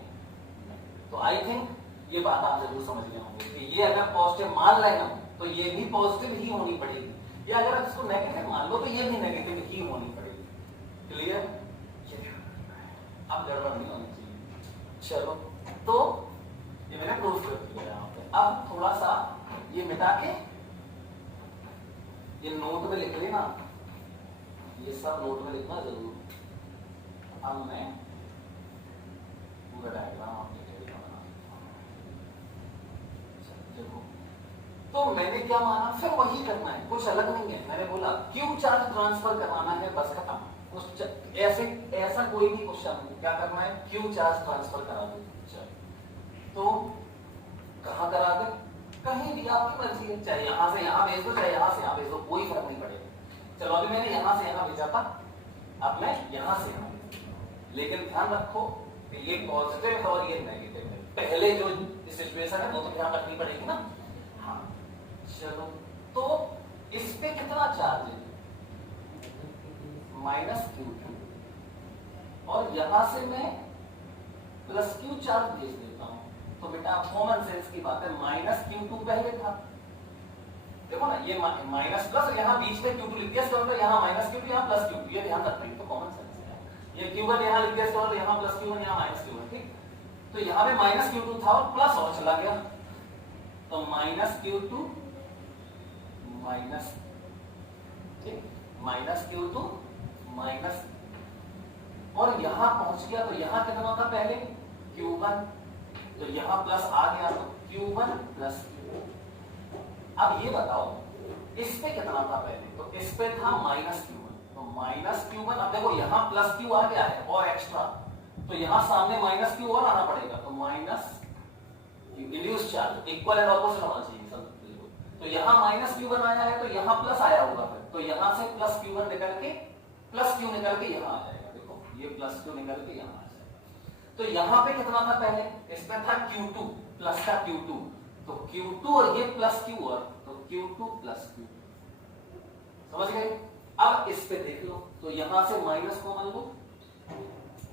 नेगेटिव। तो आई थिंक ये बात आप जरूर समझ गए होंगे कि ये अगर पॉजिटिव मान लेना तो ये भी पॉजिटिव ही होनी पड़ेगी, या अगर आप इसको नेगेटिव मान लो तो ये भी नेगेटिव ही होनी पड़ेगी। क्लियर, अब गड़बड़ नहीं होनी चाहिए। चलो तो ये मैंने प्रूफ कर दिया यहाँ पे। अब थोड़ा सा ये मिटा के ये नोट में लिख लेना, ये सब नोट में लिखना जरूर। अब मैं पूरा डायग्राम आपके लिए बना, देखो तो मैंने क्या माना, फिर वही करना है, कुछ अलग नहीं है। मैंने बोला क्यू चार्ज ट्रांसफर कराना है, बस खत्म। ऐसे ऐसा कोई भी क्वेश्चन नहीं, क्या करना है, क्यू चार्ज ट्रांसफर करा दो। तो कहां करा दे, कहीं भी आपकी मर्जी है, चाहे यहां से यहां भेज दो, चाहे यहां से यहां भेज दो, कोई फर्क नहीं पड़ेगा। चलो अभी मैंने यहां से यहां भेजा था, अब मैं यहां से यहां भेजा, लेकिन ध्यान रखो ये पॉजिटिव है और ये नेगेटिव है। पहले जो सिचुएशन है वो तो ध्यान रखनी पड़ेगी ना। हाँ चलो, तो इस पे कितना चार्ज है, -q2, और यहां से मैं +q चार्ज भेज देता हूं। तो बेटा कॉमन सेंस की बात है, माइनस Q2 पहले था, देखो ना ये माइनस प्लस, यहाँ बीच में Q2 लिख दिया इसका मतलब यहाँ माइनस Q2 यहाँ प्लस Q2, ये ध्यान रखना, तो कॉमन सेंस है। ये Q1 यहाँ लिख दिया इसका मतलब यहाँ प्लस Q1 यहाँ माइनस Q1, ठीक। तो यहाँ पे माइनस Q2 था और प्लस और चला गया, तो माइनस Q2 माइनस, ठीक, माइनस Q2 माइनस, और यहां पहुंच गया तो यहां कितना था पहले Q1, तो यहां प्लस आ गया तो Q1 प्लस Q2। अब ये बताओ इस पे कितना था पहले, तो इस पे था माइनस Q1, तो माइनस Q1, अब देखो यहां प्लस Q आ गया है और एक्स्ट्रा, तो यहां सामने माइनस Q और आना पड़ेगा, तो minus induce charge equal and opposite होना चाहिए सब, तो यहां माइनस Q1 आया है तो यहां प्लस आया होगा फिर, तो यहां से प्लस Q1 निकल के प्लस Q निकल के यहां आ जाएगा, देखो ये प्लस Q निकल के यहां आ जाएगा। तो यहां पे कितना था पहले, इसमें था Q2 प्लस का Q2, तो Q2 और ये प्लस Q और, तो Q2 प्लस Q, समझ गए। अब इस पे देख लो, तो यहां से माइनस कॉमन लो,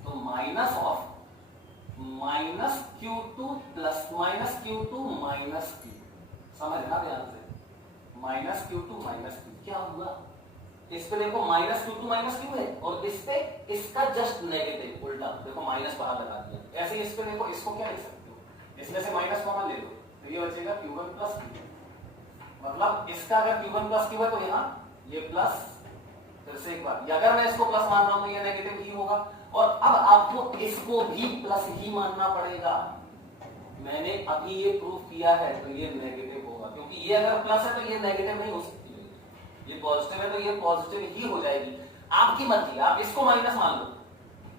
तो minus of minus Q2 plus minus Q2 minus Q, समझना ध्यान से, माइनस Q2 माइनस Q क्या हुआ, इस पे देखो माइनस Q2 माइनस Q है और इस पे इसका जस्ट नेगेटिव उल्टा, देखो माइनस बाहर लगा दिया, ऐसे इस पे देखो, इसको क्या लिख सकते हो, इसमें से माइनस कॉमन ले लो, तो ये बचेगा Q1 प्लस Q, मतलब इसका अगर Q1 प्लस Q है तो यहाँ ये प्लस, फिर से एक बार अगर मैं इसको प्लस मान रहा हूं तो ये नेगेटिव ही होगा, और अब आपको इसको भी प्लस ही मानना पड़ेगा, मैंने अभी ये प्रूफ किया है तो ये नेगेटिव होगा, क्योंकि ये अगर प्लस है तो ये नेगेटिव नहीं हो सकती, ये पॉजिटिव है तो ये पॉजिटिव ही हो जाएगी, आपकी मर्जी, आप इसको माइनस मान लो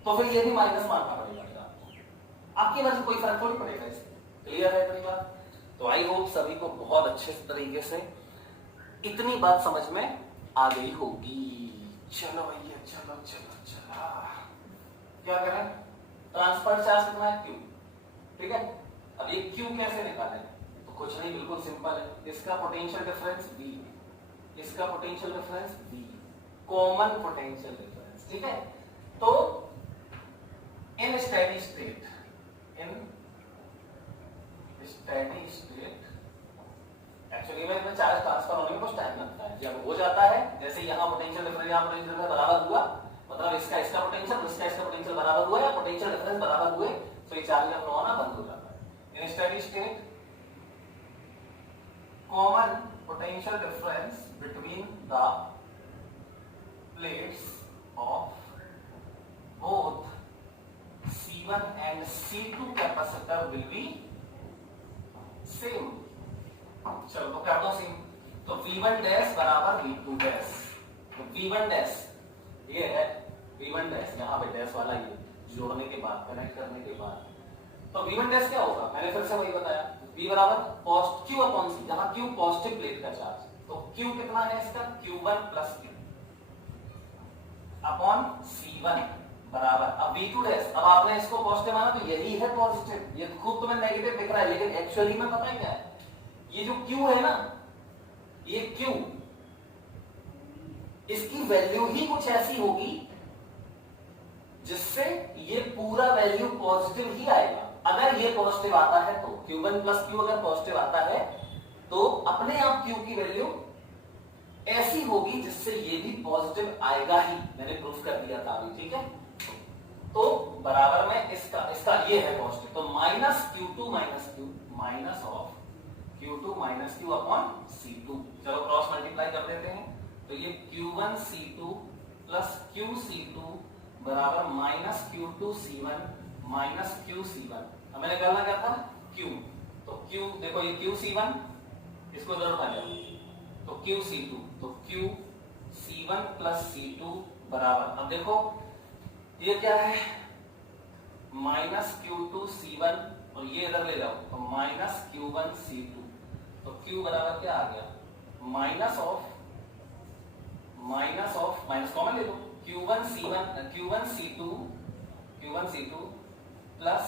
तो फिर ये भी माइनस मानना पड़ेगा आपको, आपकी मर्जी, कोई फर्क थोड़ी पड़ेगा इससे, क्लियर है इतनी बात। तो आई होप सभी को बहुत अच्छे तरीके से इतनी बात समझ में आ गई होगी। चलो भैया चलो चलो चलो, क्या करें, ट्रांसफर चार्ज कितना है Q, ठीक है। अब ये Q कैसे निकालें, तो कुछ नहीं, बिल्कुल सिंपल है, इसका पोटेंशियल डिफरेंस V, इसका potential difference V, common potential difference, ठीक है। तो इन स्टेडी स्टेट, इन स्टेडी स्टेट एक्चुअली में चार्ज ट्रांसफर होने में कुछ टाइम लगता है, जब हो जाता है, जैसे यहाँ पोटेंशियल डिफरेंस यहाँ पोटेंशियल डिफरेंस बराबर हुआ, मतलब इसका पोटेंशियल इसका पोटेंशियल बराबर हुआ या पोटेंशियल डिफरेंस बराबर हुए, तो ये चार्ज का फ्लो होना बंद हो जाता है। In steady state common potential difference between the plates of both C1 and C2 capacitor will be same. चलो तो कर दो सेम, तो V1 डैश बराबर V2 डैश, तो V1 डैश ये है, V1 डैश यहाँ पे डैश वाला ये जोड़ने के बाद, कनेक्ट करने के बाद, तो V1 डैश क्या होगा, मैंने फिर से वही बताया, V बराबर Q अपॉन C, जहां Q पॉजिटिव प्लेट का चार्ज, तो Q कितना है इसका, Q1 plus Q upon C1 बराबर, अब V2 डैश, अब आपने इसको पॉजिटिव माना तो यही है पॉजिटिव, ये खुद तुम्हें नेगेटिव दिख रहा है, लेकिन एक्चुअली में पता है क्या है, ये जो Q है ना, ये Q, इसकी वैल्यू ही कुछ ऐसी होगी जिससे ये पूरा वैल्यू पॉजिटिव ही आएगा। अगर ये पॉजिटिव आता है तो Q1 प्लस Q अगर पॉजिटिव आता है तो अपने आप Q की वैल्यू ऐसी होगी जिससे ये भी पॉजिटिव आएगा ही, मैंने प्रूफ कर दिया था अभी, ठीक है। तो बराबर में इसका ये है पॉजिटिव, तो minus Q2 minus Q, minus of Q2 minus Q upon C2, चलो क्रॉस मल्टीप्लाई कर देते हैं, तो ये Q1 C2 plus Q C2 बराबर minus Q2 C1 minus Q C1, अब मैंने करना क्या था Q, तो Q देखो ये Q C1, इसको इधर उठा लिया, तो Q C2, तो Q C1 प्लस C2 बराबर, अब देखो ये क्या है, माइनस Q2 C1 और ये इधर ले जाओ, तो माइनस Q1 C2, तो Q बराबर क्या आ गया, माइनस ऑफ माइनस कॉमन ले लो, Q1 C2 plus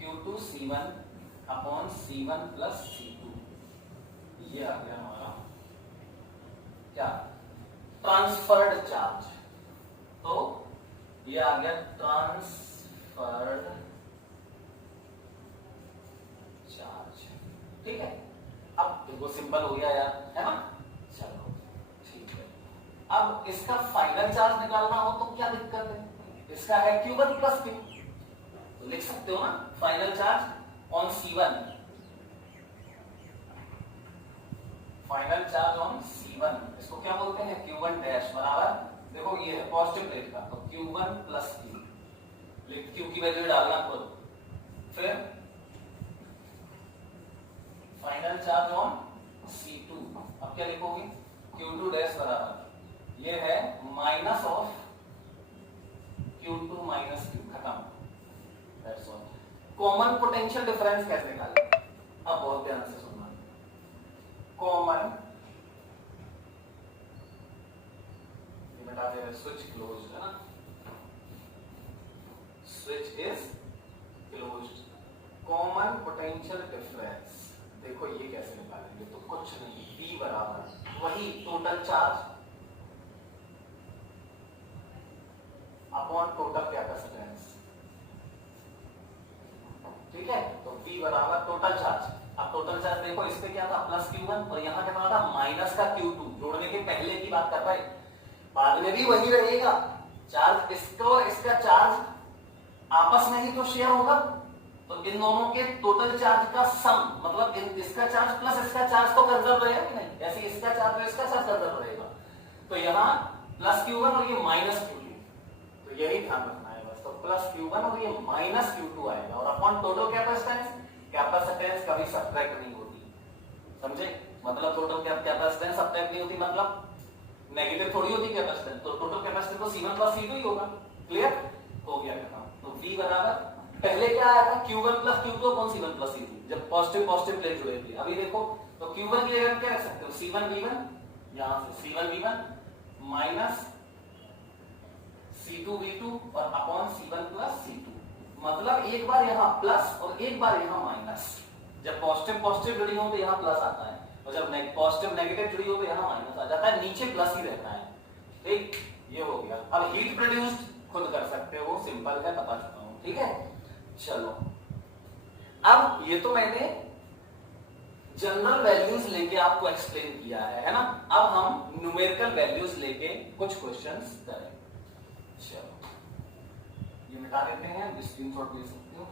Q2 C1 upon C1 plus C2, ये आ गया हमारा क्या, ट्रांसफर्ड चार्ज, तो ये आ गया ट्रांसफर्ड ठीक है, अब देखो सिंपल हो गया यार, है ना। चलो ठीक है, अब इसका फाइनल चार्ज निकालना हो तो क्या दिक्कत है, इसका है Q1 प्लस Q, तो लिख सकते हो ना final charge on C1, final charge on C1, इसको क्या बोलते हैं Q1 डैश बराबर, देखो ये है पॉजिटिव प्लेट का, तो Q1 प्लस Q, Q की वैल्यू डालना खुद, फिर फाइनल चार्ज ऑन C2, अब क्या लिखोगे Q2 डैश बराबर, ये है minus of Q2 minus Q, खत्म, that's all. Common potential difference कैसे निकालें, अब बहुत ध्यान से सुनना, कॉमन, ये बता दे स्विच क्लोज्ड है ना, switch is closed, common potential difference, देखो ये कैसे निकालेंगे, तो कुछ नहीं, V बराबर वही total charge upon total capacitance, ठीक है, तो V बराबर टोटल चार्ज, अब टोटल चार्ज देखो इस पे क्या था प्लस Q1 और यहाँ कितना था माइनस का Q2, जोड़ने के पहले की बात कर रहे, बाद में भी वही रहेगा चार्ज, इसका और इसका चार्ज आपस में ही तो शेयर होगा, तो इन दोनों के टोटल चार्ज का सम, मतलब इसका चार्ज प्लस इसका चार्ज तो कंजर्व रहेगा कि नहीं, ऐसे इसका चार्ज और इसका चार्ज कंजर्व रहेगा, तो यहाँ प्लस Q1 और ये माइनस Q2, तो यही ध्यान रखना है बस, तो प्लस Q1 और ये माइनस Q2 आएगा, और अपॉन टोटल कैपेसिटेंस, कैपेसिटेंस कभी सब्ट्रैक्ट नहीं होती, समझे, मतलब टोटल कैपेसिटेंस सब्ट्रैक्ट नहीं होती, मतलब नेगेटिव थोड़ी होती कैपेसिटेंस, तो टोटल कैपेसिटेंस तो C1 प्लस C2 ही होगा, क्लियर हो गया खत्म, तो V बराबर पहले क्या आया था Q1 plus Q2 upon C1 plus C2, जब पॉजिटिव पॉजिटिव प्लेट जुड़े थे, अभी देखो तो Q1 की जगह क्या रख सकते हो C1 V1, यहां से C1 V1 minus C2 V2 और अपॉन C1 प्लस C2, मतलब एक बार यहाँ प्लस और एक बार यहाँ माइनस, जब पॉजिटिव पॉजिटिव जुड़ी हो तो यहाँ प्लस आता है, और जब पॉजिटिव नेगेटिव जुड़ी हो तो यहाँ माइनस आ जाता है, नीचे प्लस ही रहता है, ठीक, ये हो गया। अब हीट प्रोड्यूस्ड खुद कर सकते हो, सिंपल है, बता चुका हूं, ठीक है। चलो अब ये तो मैंने जनरल वैल्यूज लेके आपको एक्सप्लेन किया है ना, अब हम न्यूमेरिकल वैल्यूज लेके कुछ क्वेश्चंस करें। चलो ये मिटा देते हैं, स्क्रीनशॉट ले सकते हो।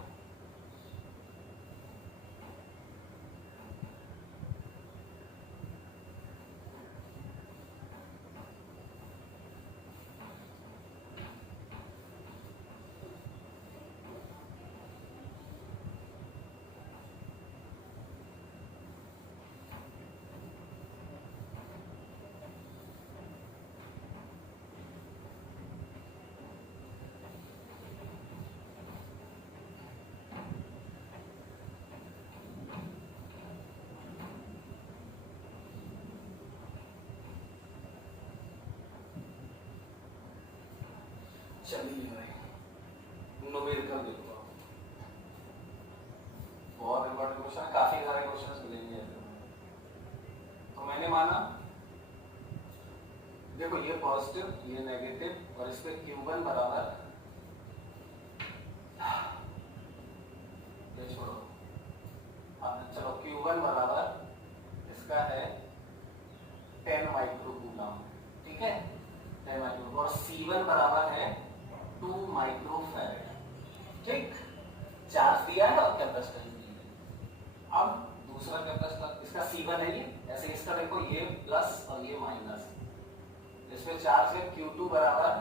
चलिए न्यूमेरिकल देखो, बहुत इंपॉर्टेंट क्वेश्चन, काफी सारे क्वेश्चंस मिलेंगे। तो मैंने माना देखो ये पॉजिटिव ये नेगेटिव और इस पे Q1 बराबर, ये छोड़ो, चलो Q1 बराबर इसका है 10 माइक्रोकूलम, ठीक है 10 माइक्रो, और C1 बराबर है 2 माइक्रोफैरेड, ठीक, चार्ज दिया है और कैपेसिटेंस दी है। अब दूसरा कैपेसिटर इसका C1 है, ये ऐसे इसका देखो ये प्लस और ये माइनस, इसमें चार्ज है Q2 बराबर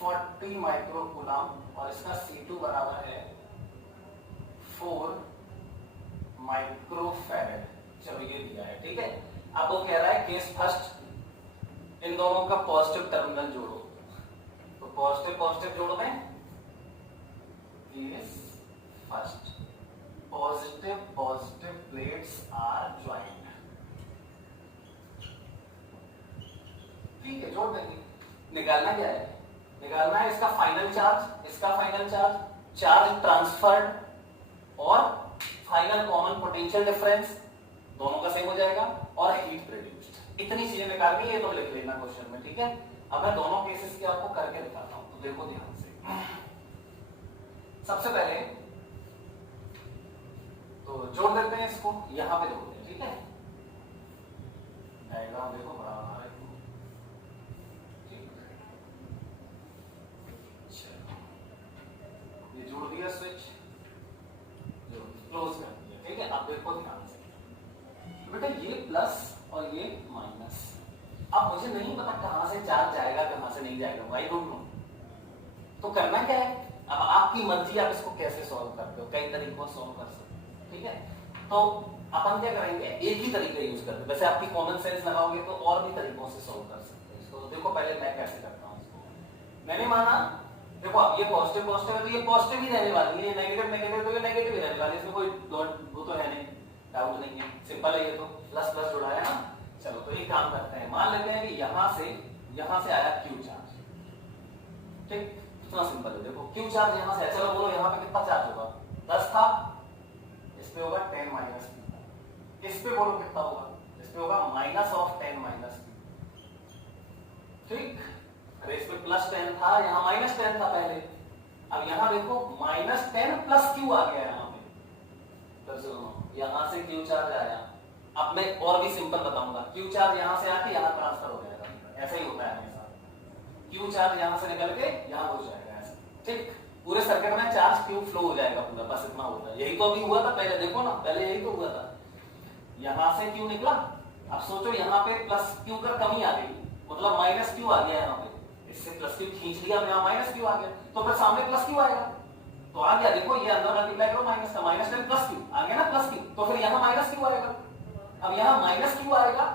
40 माइक्रोकूलम और इसका C2 बराबर है 4 माइक्रोफैरेड, चलो ये दिया है, ठीक है। अब वो कह रहा है केस फर्स्ट, इन दोनों का पॉजिटिव टर्मिनल जोड़ो, तो पॉजिटिव पॉजिटिव जोड़ दें, case first positive positive plates are joint, ठीक है जोड़ देंगे। निकालना क्या है, निकालना है इसका फाइनल चार्ज, इसका फाइनल चार्ज, चार्ज ट्रांसफर्ड और फाइनल कॉमन पोटेंशियल डिफरेंस, दोनों का सेम हो जाएगा, और हीट प्रोड्यूस्ड, इतनी चीजें निकालनी है तो लिख लेना क्वेश्चन में, ठीक है। अब मैं दोनों केसेस के आपको करके दिखाता हूं, तो देखो ध्यान से। सबसे पहले तो जोड़ देते हैं इसको, यहां पे जोड़ते हैं, ठीक है। डायग्राम देखो बड़ा बना है, ठीक, ये जोड़ दिया स्विच, क्लोज कर दिया, ठीक है। अब देखो ध्यान से बेटा, ये प्लस और ये माइनस, अब मुझे नहीं पता कहां से चार्ज जाएगा कहां से नहीं जाएगा, आई डोंट नो। तो करना क्या है, अब आपकी मर्जी, आप इसको कैसे सॉल्व करते हो, कई तरीकों से सॉल्व कर सकते हो, ठीक है। तो अपन क्या करेंगे, एक ही तरीका यूज करते हैं, वैसे आपकी कॉमन सेंस लगाओगे तो और भी तरीकों से सॉल्व कर सकते हैं इसको। तो देखो पहले मैं कैसे करता हूं इसको, मैंने माना देखो अब ये पॉजिटिव पॉजिटिव है तो ये पॉजिटिव ही रहने वाली है, ये नेगेटिव नेगेटिव तो ये नेगेटिव ही रहने वाली है, इसमें कोई वो तो है नहीं, डाउट नहीं है, सिंपल है ये तो, प्लस प्लस जुड़ा है ना। चलो तो एक काम करते हैं, मान लेते हैं कि यहां से आया क्यू चार्ज, ठीक, इतना सिंपल है। देखो क्यू चार्ज यहां से है, चलो बोलो यहां पे कितना चार्ज होगा, 10 था, इस पे होगा 10 माइनस, इस पे बोलो कितना होगा, इस पे होगा माइनस ऑफ 10 माइनस, ठीक। अरे इस पे प्लस 10 था, यहाँ माइनस 10 था पहले, अब यहाँ देखो माइनस 10 प्लस क्यू आ गया यहाँ पे, तो सुनो यहाँ से क्यू चार्ज आया। अब मैं और भी सिंपल बताऊंगा, क्यू चार्ज यहाँ से आके यहाँ ट्रांसफर हो जाएगा, ऐसा ही होता है हमेशा, क्यू चार्ज यहाँ से निकल के यहाँ हो जाएगा ऐसा, ठीक। पूरे सर्किट में चार्ज क्यू फ्लो हो जाएगा पूरा, बस इतना होता है, यही तो अभी हुआ था पहले, देखो ना पहले यही तो हुआ था, यहाँ से क्यू निकला, अब सोचो यहाँ पे प्लस क्यू का कमी आ गई, मतलब माइनस क्यू आ गया यहाँ पे, इससे प्लस क्यू खींच लिया, यहाँ माइनस क्यू आ गया, तो फिर सामने प्लस क्यू आएगा, तो आ गया, देखो ये अंदर मल्टीप्लाई करो माइनस का, माइनस 10 प्लस क्यू आ गया ना, प्लस क्यू, तो फिर यहाँ माइनस क्यू आएगा, अब यहाँ माइनस क्यू आएगा,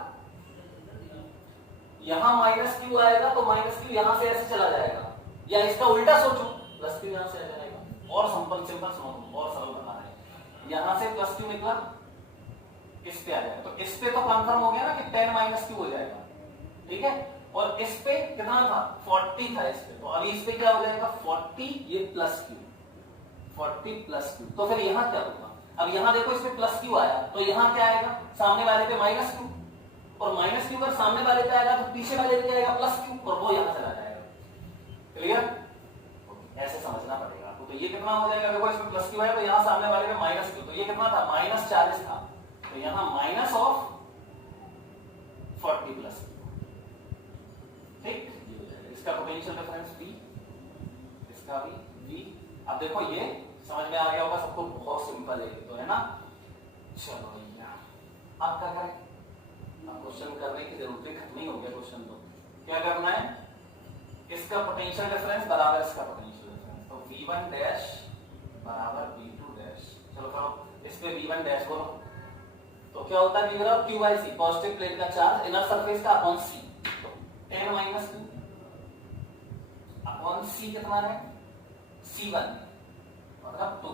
यहाँ माइनस क्यू आएगा, तो माइनस क्यू यहाँ से ऐसे चला जाएगा, या इसका उल्टा सोचो, प्लस क्यू यहाँ से आ जाएगा, और सिंपल सिंपल सुनो, और सरल बता रहे हैं, यहाँ से प्लस क्यू निकला, इस पे आ जाएगा, तो इस पे तो कंफर्म हो गया ना कि 10 माइनस क्यू हो जाएगा, ठीक है। और इस पे कितना था, 40 था इस पे, तो अभी इस पे क्या हो जाएगा 40, ये प्लस क्यू, 40 प्लस क्यू, तो फिर यहाँ क्या होगा, अब यहाँ देखो इस पे प्लस क्यू आया, तो यहाँ क्या आएगा, सामने वाले पे माइनस क्यू, और माइनस क्यू अगर सामने वाले पे आएगा तो पीछे वाले पे आएगा प्लस क्यू, और वो यहाँ चला जाएगा, क्लियर, ऐसे समझना पड़ेगा आपको। तो ये कितना हो जाएगा, देखो इसमें प्लस क्यू है तो यहाँ सामने वाले पे माइनस क्यू, तो ये कितना था माइनस 40 था, तो यहाँ माइनस ऑफ 40 प्लस, ठीक, इसका पोटेंशियल डिफरेंस V, इसका भी V। अब देखो ये समझ में आ गया होगा सबको, बहुत सिंपल है तो, है ना। चलो भैया अब क्या करें, अब क्वेश्चन करने की जरूरत है, खत्म ही हो गया क्वेश्चन, तो क्या करना है, इसका पोटेंशियल डिफरेंस बराबर इसका पोटेंशियल डिफरेंस, तो V1 डैश बराबर V2 डैश, चलो करो इस पे V1 डैश बोलो, तो क्या होता है मेरा Q by C, positive plate का चार्ज इनर सरफेस का अपॉन C, तो 10 माइनस क्यू अपॉन C कितना है C1, मतलब 2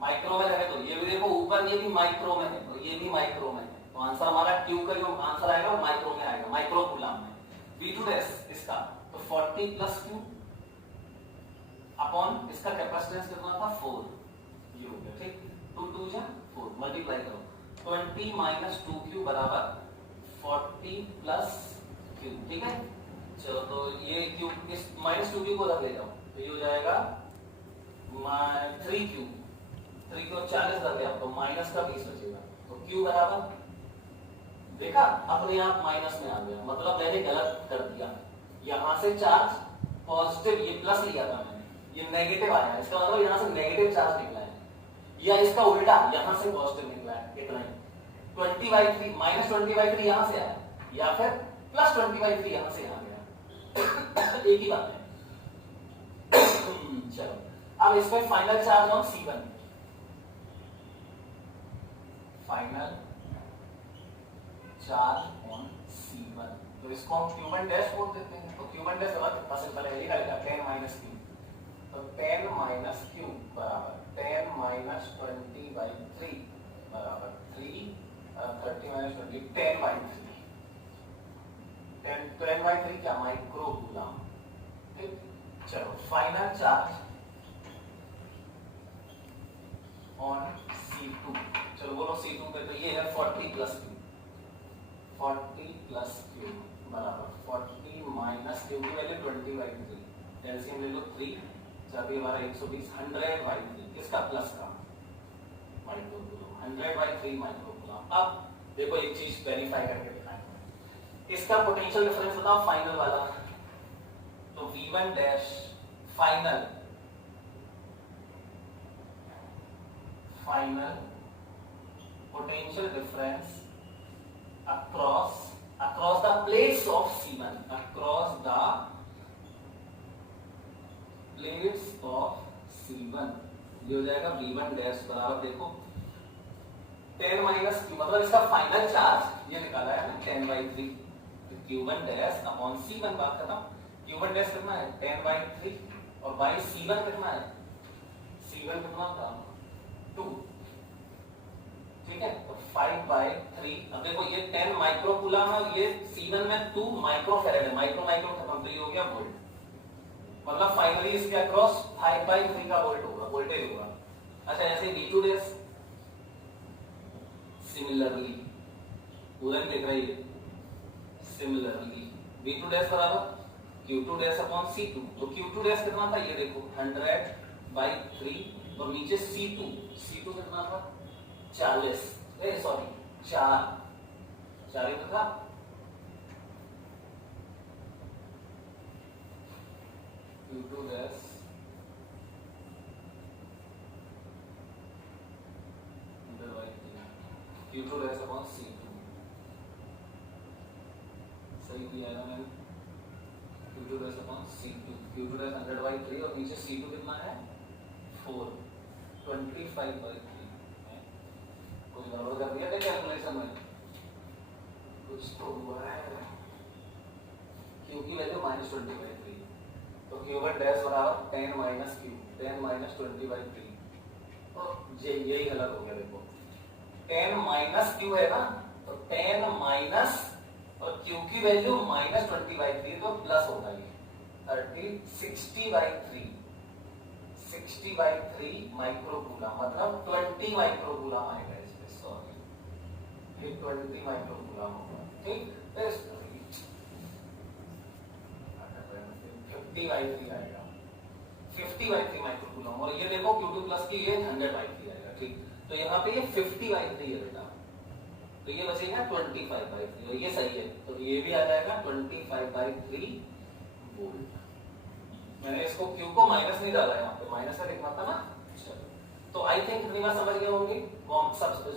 माइक्रो में है, तो ये भी देखो ऊपर ये भी माइक्रो में है, तो ये भी माइक्रो में है, तो आंसर हमारा Q का जो आंसर आएगा वो माइक्रो में आएगा, माइक्रो कूलम में। V2 डैश इसका तो 40 प्लस Q अपॉन इसका कैपेसिटेंस कितना था 4, ये हो गया, ठीक, 2 2 जा 4, मल्टीप्लाई करो, 20 माइनस 2Q बराबर 40 प्लस Q, ठीक है। चलो तो ये Q, इस माइनस 2Q को रख ले जाओ, तो ये हो जाएगा 3Q, 3 को 40 रख ले आओ, तो माइनस का 20 बचेगा, तो Q बराबर, देखा अपने आप माइनस में आ गया, मतलब मैंने गलत कर दिया, यहां से चार्ज पॉजिटिव, ये प्लस लिया था मैंने, ये नेगेटिव आया, इसका मतलब यहां से नेगेटिव चार्ज निकला है, या इसका उल्टा यहां से पॉजिटिव निकला है, इतना ही, 20/3 माइनस 20/3 यहां से आया, या फिर प्लस 20/3 यहां से आ गया, एक ही बात है। चलो अब इसमें final charge on C1, final charge on C1, तो इसको हम Q1 डैश बोल देते हैं, तो Q1 डैश बराबर कितना सिंपल है, ये निकलेगा 10 माइनस Q, तो 10 माइनस Q बराबर 10 माइनस 20/3 बराबर 3, 30 माइनस 20, 10/3, 10/3 क्या माइक्रो कूलम, ठीक। चलो फाइनल चार्ज ऑन C2, चलो बोलो C2 पे, तो ये है 40 प्लस Q, 40 प्लस Q बराबर 40 माइनस Q की वैल्यू 20/3, एलसीएम ले लो 3, चाबी हमारा 120, 100/3, इसका प्लस का, माइक्रोकूलम, 100/3 माइक्रोकूलम। अब देखो एक चीज वेरीफाई करके दिखाएंगे, इसका पोटेंशियल डिफरेंस बताओ फाइनल वाला। तो V1 dash final potential difference across the plates of C1, across the plates of C1, ये हो जाएगा V1 डैश बराबर देखो 10 माइनस Q, मतलब इसका फाइनल चार्ज ये निकाला है ना 10/3, तो Q1 डैश अपॉन C1, बात खत्म। Q1 डैश कितना है 10/3 और बाई C1 कितना है, C1 कितना था 2, ठीक है। तो 5/3, अब देखो ये 10 माइक्रोकूलम है, ये C1 में 2 माइक्रोफैराड है, माइक्रो खत्म, तो ये हो गया वोल्ट, मतलब फाइनली इसके अक्रॉस 5/3 का वोल्टेज होगा। अच्छा ऐसे V2 डैश सिमिलरली, पूरा देख रही है, सिमिलरली V2 डैश बराबर Q2 डैश अपॉन C2, तो Q2 डैश कितना था ये देखो 100/3 और नीचे C2 कितना था 40, सॉरी 4 ही तो था, Q2 dash Q2 dash upon C2, सही किया है ना मैंने, Q2 dash upon Q2 dash 100/3 और नीचे C2 कितना है 4, 25/3, कुछ गड़बड़ कर दिया क्या कैलकुलेशन में, कुछ तो हुआ है, Q की वैल्यू -20/3, तो Q1 डैश बराबर 10 माइनस Q, 10 माइनस 20/3, तो यही गलत हो गया देखो, 10 माइनस Q है ना, तो 10 माइनस और Q की वैल्यू -20/3, तो प्लस होगा ये 60/3 माइक्रोकूलम, मतलब 20 माइक्रोकूलम आएगा इसमें, सॉरी 20 माइक्रोकूलम होगा, ठीक, 50/3 आएगा, 50/3 माइक्रोकूलम, और ये देखो Q2 प्लस की ये 100/3 आएगा, ठीक, तो यहाँ पे ये 50/3 है बेटा, तो ये बचेगा 25/3, और ये सही है, तो ये भी आ जाएगा 25/3 वोल्ट। मैंने इसको Q को माइनस नहीं डाला, यहाँ पे माइनस का लिखना था ना, चलो, तो आई थिंक कितनी बार समझ गए होंगे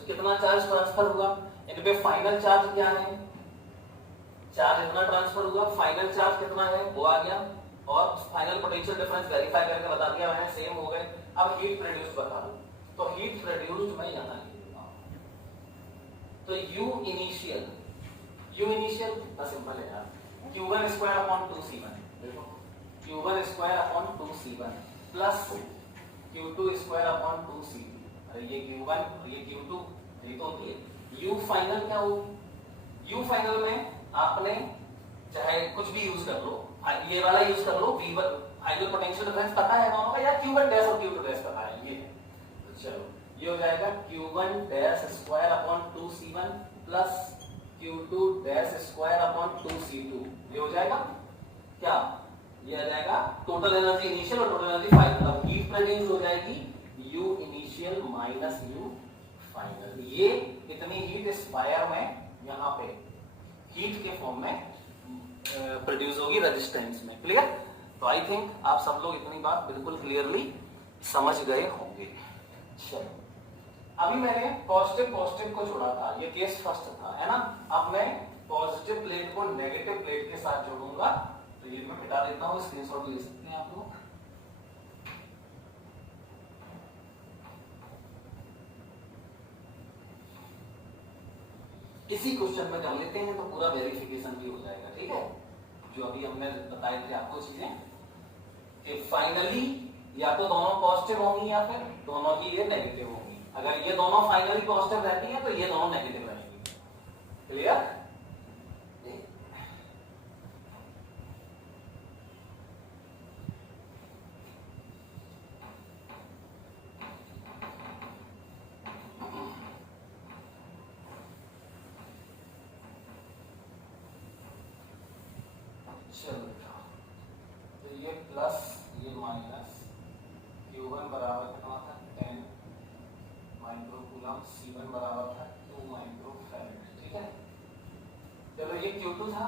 कितना चार्ज ट्रांसफर हुआ, इन पे फाइनल चार्ज क्या है, चार्ज इतना ट्रांसफर हुआ, फाइनल चार्ज कितना है वो आ गया, और फाइनल पोटेंशियल डिफरेंस वेरीफाई करके बता दिया मैंने, सेम हो गए। अब हीट प्रोड्यूस्ड बता दो, तो हीट प्रोड्यूस्ड मैं यहाँ लिख देता हूँ, तो U इनिशियल सिंपल है यार, Q1 स्क्वायर अपॉन 2C1, देखो Q1 square upon 2C1 plus Q2 square upon 2C2, अरे ये Q1 और ये Q2 यही तो होती है। U फाइनल क्या होगी, U फाइनल में आपने चाहे कुछ भी यूज कर लो, ये वाला यूज कर लो, V1 फाइनल पोटेंशियल डिफरेंस पता है दोनों का, या Q1 डैश और Q2 डैश पता है, ये तो चलो ये हो जाएगा Q1 dash square upon 2C1 plus Q2 dash square upon 2C2, ये हो जाएगा क्या, ये आ जाएगा टोटल एनर्जी इनिशियल और टोटल एनर्जी फाइनल, अब हीट प्रोड्यूस हो जाएगी U initial minus U final, ये इतनी हीट इस वायर में यहाँ पे हीट के फॉर्म में प्रोड्यूस होगी रेजिस्टेंस में, क्लियर। तो आई थिंक आप सब लोग इतनी बात बिल्कुल क्लियरली समझ गए होंगे। चलो अभी मैंने पॉजिटिव को जोड़ा था, ये केस फर्स्ट था, है ना, अब मैं पॉजिटिव प्लेट को नेगेटिव प्लेट के साथ जोड़ूंगा, तो ये मैं मिटा देता हूँ, स्क्रीनशॉट ले सकते हैं आप लोग। इसी क्वेश्चन में कर लेते हैं तो पूरा वेरिफिकेशन भी हो जाएगा, ठीक है। जो अभी हमने बताए थे आपको चीजें कि फाइनली या तो दोनों पॉजिटिव होंगी या फिर दोनों ही ये नेगेटिव होंगी, अगर ये दोनों फाइनली पॉजिटिव रहती है तो ये दोनों नेगेटिव रहेंगी, क्लियर। चलो तो ये प्लस ये माइनस, Q1 बराबर कितना था 10 माइक्रो कूलम, C1 बराबर था 2 माइक्रोफैराड। ठीक है, चलो ये Q2 था,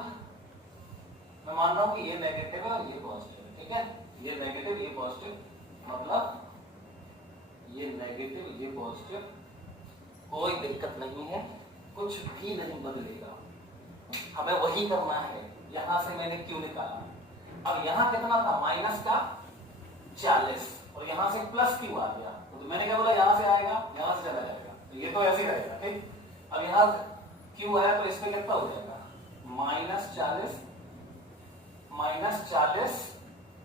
मैं मान रहा हूं कि ये नेगेटिव है और ये पॉजिटिव है। ठीक है, ये नेगेटिव ये पॉजिटिव, मतलब ये नेगेटिव ये पॉजिटिव, कोई दिक्कत नहीं है, कुछ भी नहीं बदलेगा, हमें वही करना है। यहां से मैंने Q निकाला, अब यहां कितना था माइनस का 40 और यहां से प्लस Q आ गया, तो मैंने क्या बोला यहां से आएगा यहां से चला जाएगा, तो ये तो ऐसे ही रहेगा। ठीक, अब यहां Q आया तो इस पे कितना हो जाएगा -40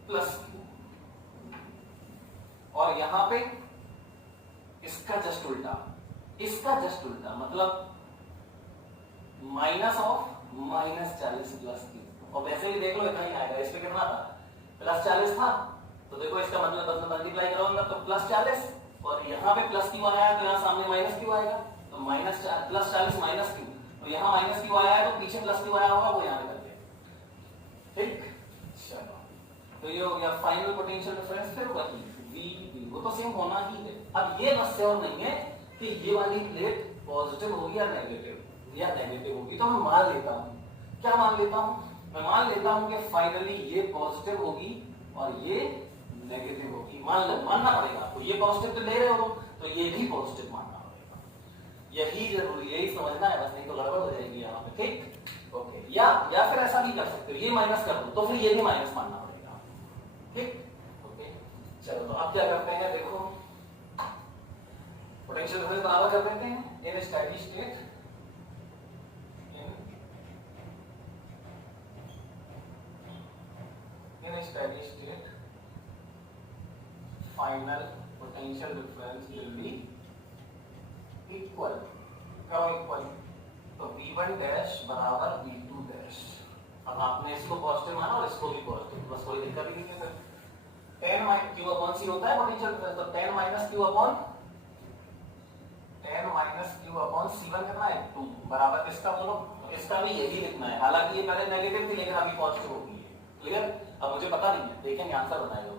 प्लस Q, और यहां पे इसका जस्ट उल्टा, इसका जस्ट उल्टा, मतलब माइनस ऑफ -40 प्लस Q, और वैसे भी देख लो इतना ही आएगा। इस पे कितना था +40 था, तो देखो इसका मतलब बस मल्टीप्लाई करूंगा तो +40, और यहाँ पे प्लस Q आया है तो यहाँ सामने माइनस Q आएगा, तो +40 माइनस Q, तो यहाँ माइनस Q आया है तो पीछे प्लस Q आया होगा वो यहाँ निकल गया। ठीक, चलो तो ये हो गया फाइनल पोटेंशियल डिफरेंस। फिर वही V वो तो सेम होना ही है। अब ये बस से और नहीं है कि ये वाली प्लेट पॉजिटिव होगी या नेगेटिव होगी, तो मैं मान लेता हूँ, क्या मान लेता हूँ, मैं मान लेता हूँ कि फाइनली ये पॉजिटिव होगी और ये नेगेटिव होगी। मानना पड़ेगा आपको, ये पॉजिटिव तो ले रहे हो तो ये भी पॉजिटिव मानना पड़ेगा, यही जरूरी, यही समझना है बस, नहीं तो गड़बड़ हो जाएगी यहाँ पे। ठीक, ओके, या फिर ऐसा भी कर सकते हो, ये माइनस कर दो तो फिर ये भी माइनस मानना पड़ेगा। ठीक, ओके, चलो तो अब क्या करते हैं, देखो पोटेंशियल डिफरेंस बराबर कर देते हैं in steady state, in a steady state final potential difference will be equal, करो इक्वल, तो V1 डैश बराबर V2 डैश। अब आपने इसको पॉजिटिव माना और इसको भी पॉजिटिव, बस कोई दिक्कत ही नहीं है। फिर 10 माइनस Q अपॉन C होता है पोटेंशियल डिफरेंस, तो 10 माइनस Q अपॉन C1 करना है 2 बराबर, इसका बोलो इसका भी यही लिखना है, हालांकि ये पहले नेगेटिव थी लेकिन अभी पॉजिटिव होगी। क्लियर, अब मुझे पता नहीं है, देखेंगे आंसर बताएगा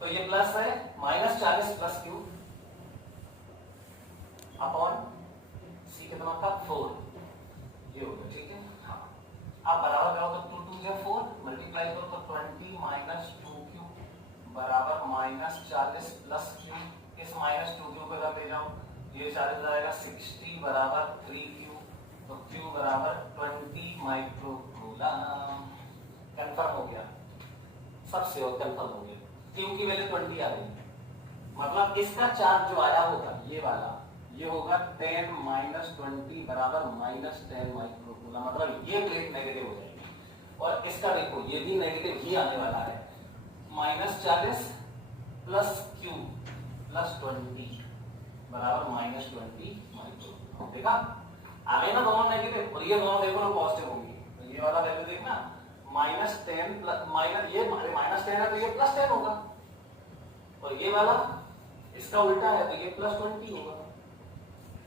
तो ये प्लस है -40 प्लस Q अपॉन C कितना था 4, ये हो गया। ठीक है, हाँ, आप बराबर करो तो 2 2 या 4 मल्टीप्लाई करो तो 20 - 2Q बराबर -40 प्लस Q, इस -2Q को रख ले जाओ, ये 40 आएगा 60 बराबर 3Q, तो Q बराबर 20 माइक्रोकूलम। कंफर्म हो गया, सबसे और कंफर्म हो गया, Q की वैल्यू 20 आ गई, मतलब इसका चार्ज जो आया होगा ये वाला, ये होगा 10 - 20 बराबर -10 माइक्रोकूलम, मतलब ये प्लेट नेगेटिव हो जाएगी, और इसका देखो ये भी नेगेटिव ही आने वाला है, -40 प्लस Q प्लस 20 बराबर -20 माइक्रोकूलम। देखा आ गए ना दोनों नेगेटिव, और ये दोनों देखो ना पॉजिटिव होंगी, तो ये वाला वैल्यू देखना -10 प्लस माइनस, ये -10 है तो ये +10 होगा, और ये वाला इसका उल्टा है तो ये +20 होगा,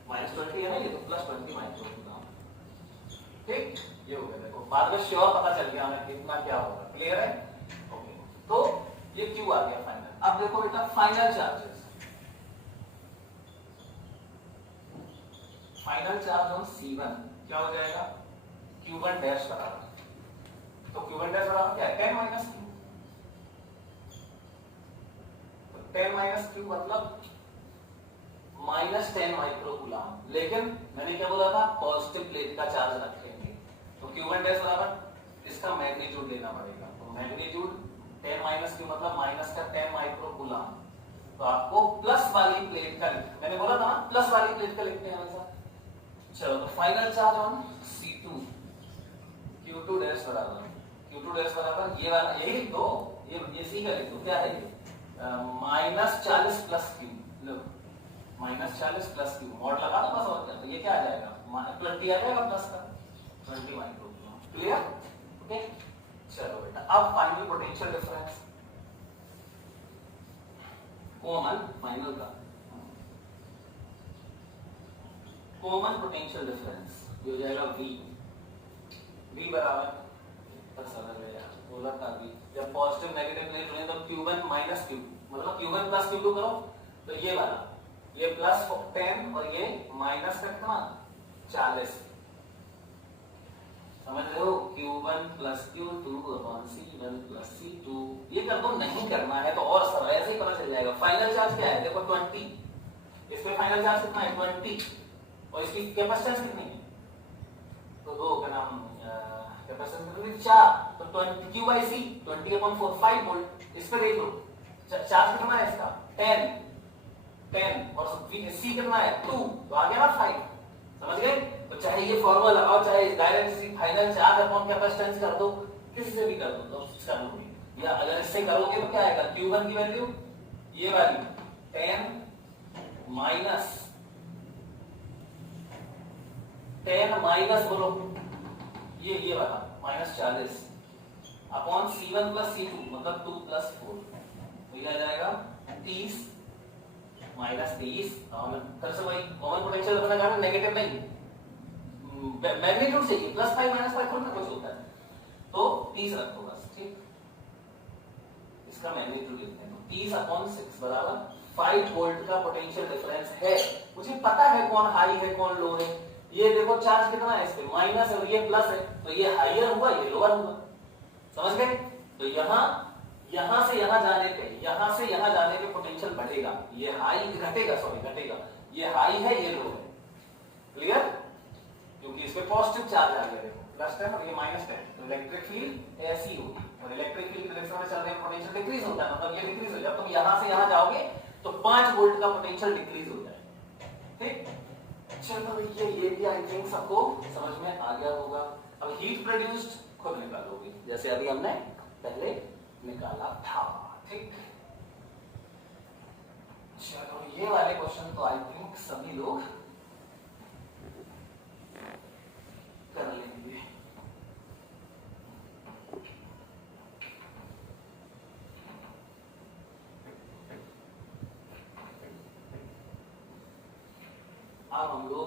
-20 है ना ये, तो +20 माइक्रोकूलम। ठीक, ये हो गया, देखो बाद में श्योर पता चल गया हमें कितना क्या होगा। क्लियर है, ओके, तो ये Q आ गया फाइनल। अब देखो बेटा final charges, final charge on C1 क्या हो जाएगा, Q1 डैश बराबर, तो Q1 डैश बराबर क्या है 10 माइनस Q, तो 10 माइनस Q मतलब -10 माइक्रोकूलम, लेकिन मैंने क्या बोला था पॉजिटिव प्लेट का चार्ज रखेंगे, तो Q1 डैश बराबर इसका मैग्नीट्यूड लेना पड़ेगा, तो मैग्नीट्यूड 10 माइनस Q मतलब माइनस का 10 माइक्रोकूलम, तो आपको प्लस वाली प्लेट का, मैंने बोला था ना प्लस वाली प्लेट का लिखते हैं हमेशा। चलो तो final charge on C2 Q2 dash बराबर, Q2 डैश बराबर ये वाला यही लिख दो, ये सी का लिख दो, क्या है ये -40 प्लस Q, लो -40 प्लस Q मॉड लगा दो बस, और क्या, तो ये क्या आ जाएगा 20 आ जाएगा प्लस का 20 माइक्रोकूलम। क्लियर, ओके, चलो बेटा अब final potential difference, common final का कॉमन पोटेंशियल डिफरेंस हो जाएगा V बराबर, बोला था अभी जब पॉजिटिव नेगेटिव प्लेट होने तो Q1 माइनस Q, मतलब Q1 प्लस Q2 करो तो ये वाला ये प्लस 10 और ये माइनस कितना 40। समझ रहे हो, Q1 plus Q2 upon C1 plus C2। ये कर दो, नहीं करना है तो और सब ऐसे ही पता चल जाएगा। फाइनल चार्ज क्या है देखो 20, इसमें फाइनल चार्ज कितना है 20 और इसकी कैपेसिटेंस कितनी है तो दो का नाम कैपेसिटेंस कितनी 4 तो 20 Q by C 20 upon 4 5 volt. इस पे देख लो चार्ज कितना है इसका 10 और C कितना है 2 तो आ गया ना 5। समझ गए। तो चाहे ये फॉर्मूला लगाओ चाहे direct final charge upon capacitance कर दो, किसी से भी कर दो तो कर लोगे। या अगर इससे करोगे तो क्या आएगा Q1 की वैल्यू ये वाली 10 माइनस बोलो ये वाला minus 40 upon C1 plus C2 मतलब 2 प्लस 4 तो ये आ जाएगा 30 माइनस 30 और फिर से वही कॉमन पोटेंशियल अपना करना नेगेटिव नहीं मैग्नीट्यूड चाहिए प्लस 5 माइनस 5 थोड़ा कुछ होता है तो 30 रखो बस ठीक। इसका मैग्नीट्यूड लिखते हैं तो 30 अपॉन 6 बराबर 5 वोल्ट का पोटेंशियल डिफरेंस है। मुझे पता है कौन हाई है कौन लो है। ये देखो चार्ज कितना है इस पे माइनस है और ये प्लस है तो ये हाईयर हुआ ये लोअर हुआ। समझ गए। तो यहां से यहां जाने पे पोटेंशियल बढ़ेगा, ये हाई घटेगा घटेगा, ये हाई है ये लो है। क्लियर। क्योंकि इस पे पॉजिटिव चार्ज आ गया देखो प्लस 10 और ये माइनस 10 तो इलेक्ट्रिक फील्ड ऐसी होगी और इलेक्ट्रिक फील्ड की डायरेक्शन में चल रहे हैं पोटेंशियल डिक्रीज होता है मतलब ये डिक्रीज हो जाए। तुम यहां से यहां जाओगे तो 5 वोल्ट का पोटेंशियल डिक्रीज हो जाए। ठीक। चलो भैया ये भी आई थिंक सबको समझ में आ गया होगा। अब हीट प्रोड्यूस्ड खुद निकालोगे जैसे अभी हमने पहले निकाला था। ठीक। चलो ये वाले क्वेश्चन तो आई थिंक सभी लोग कर लेंगे। अब हम लोग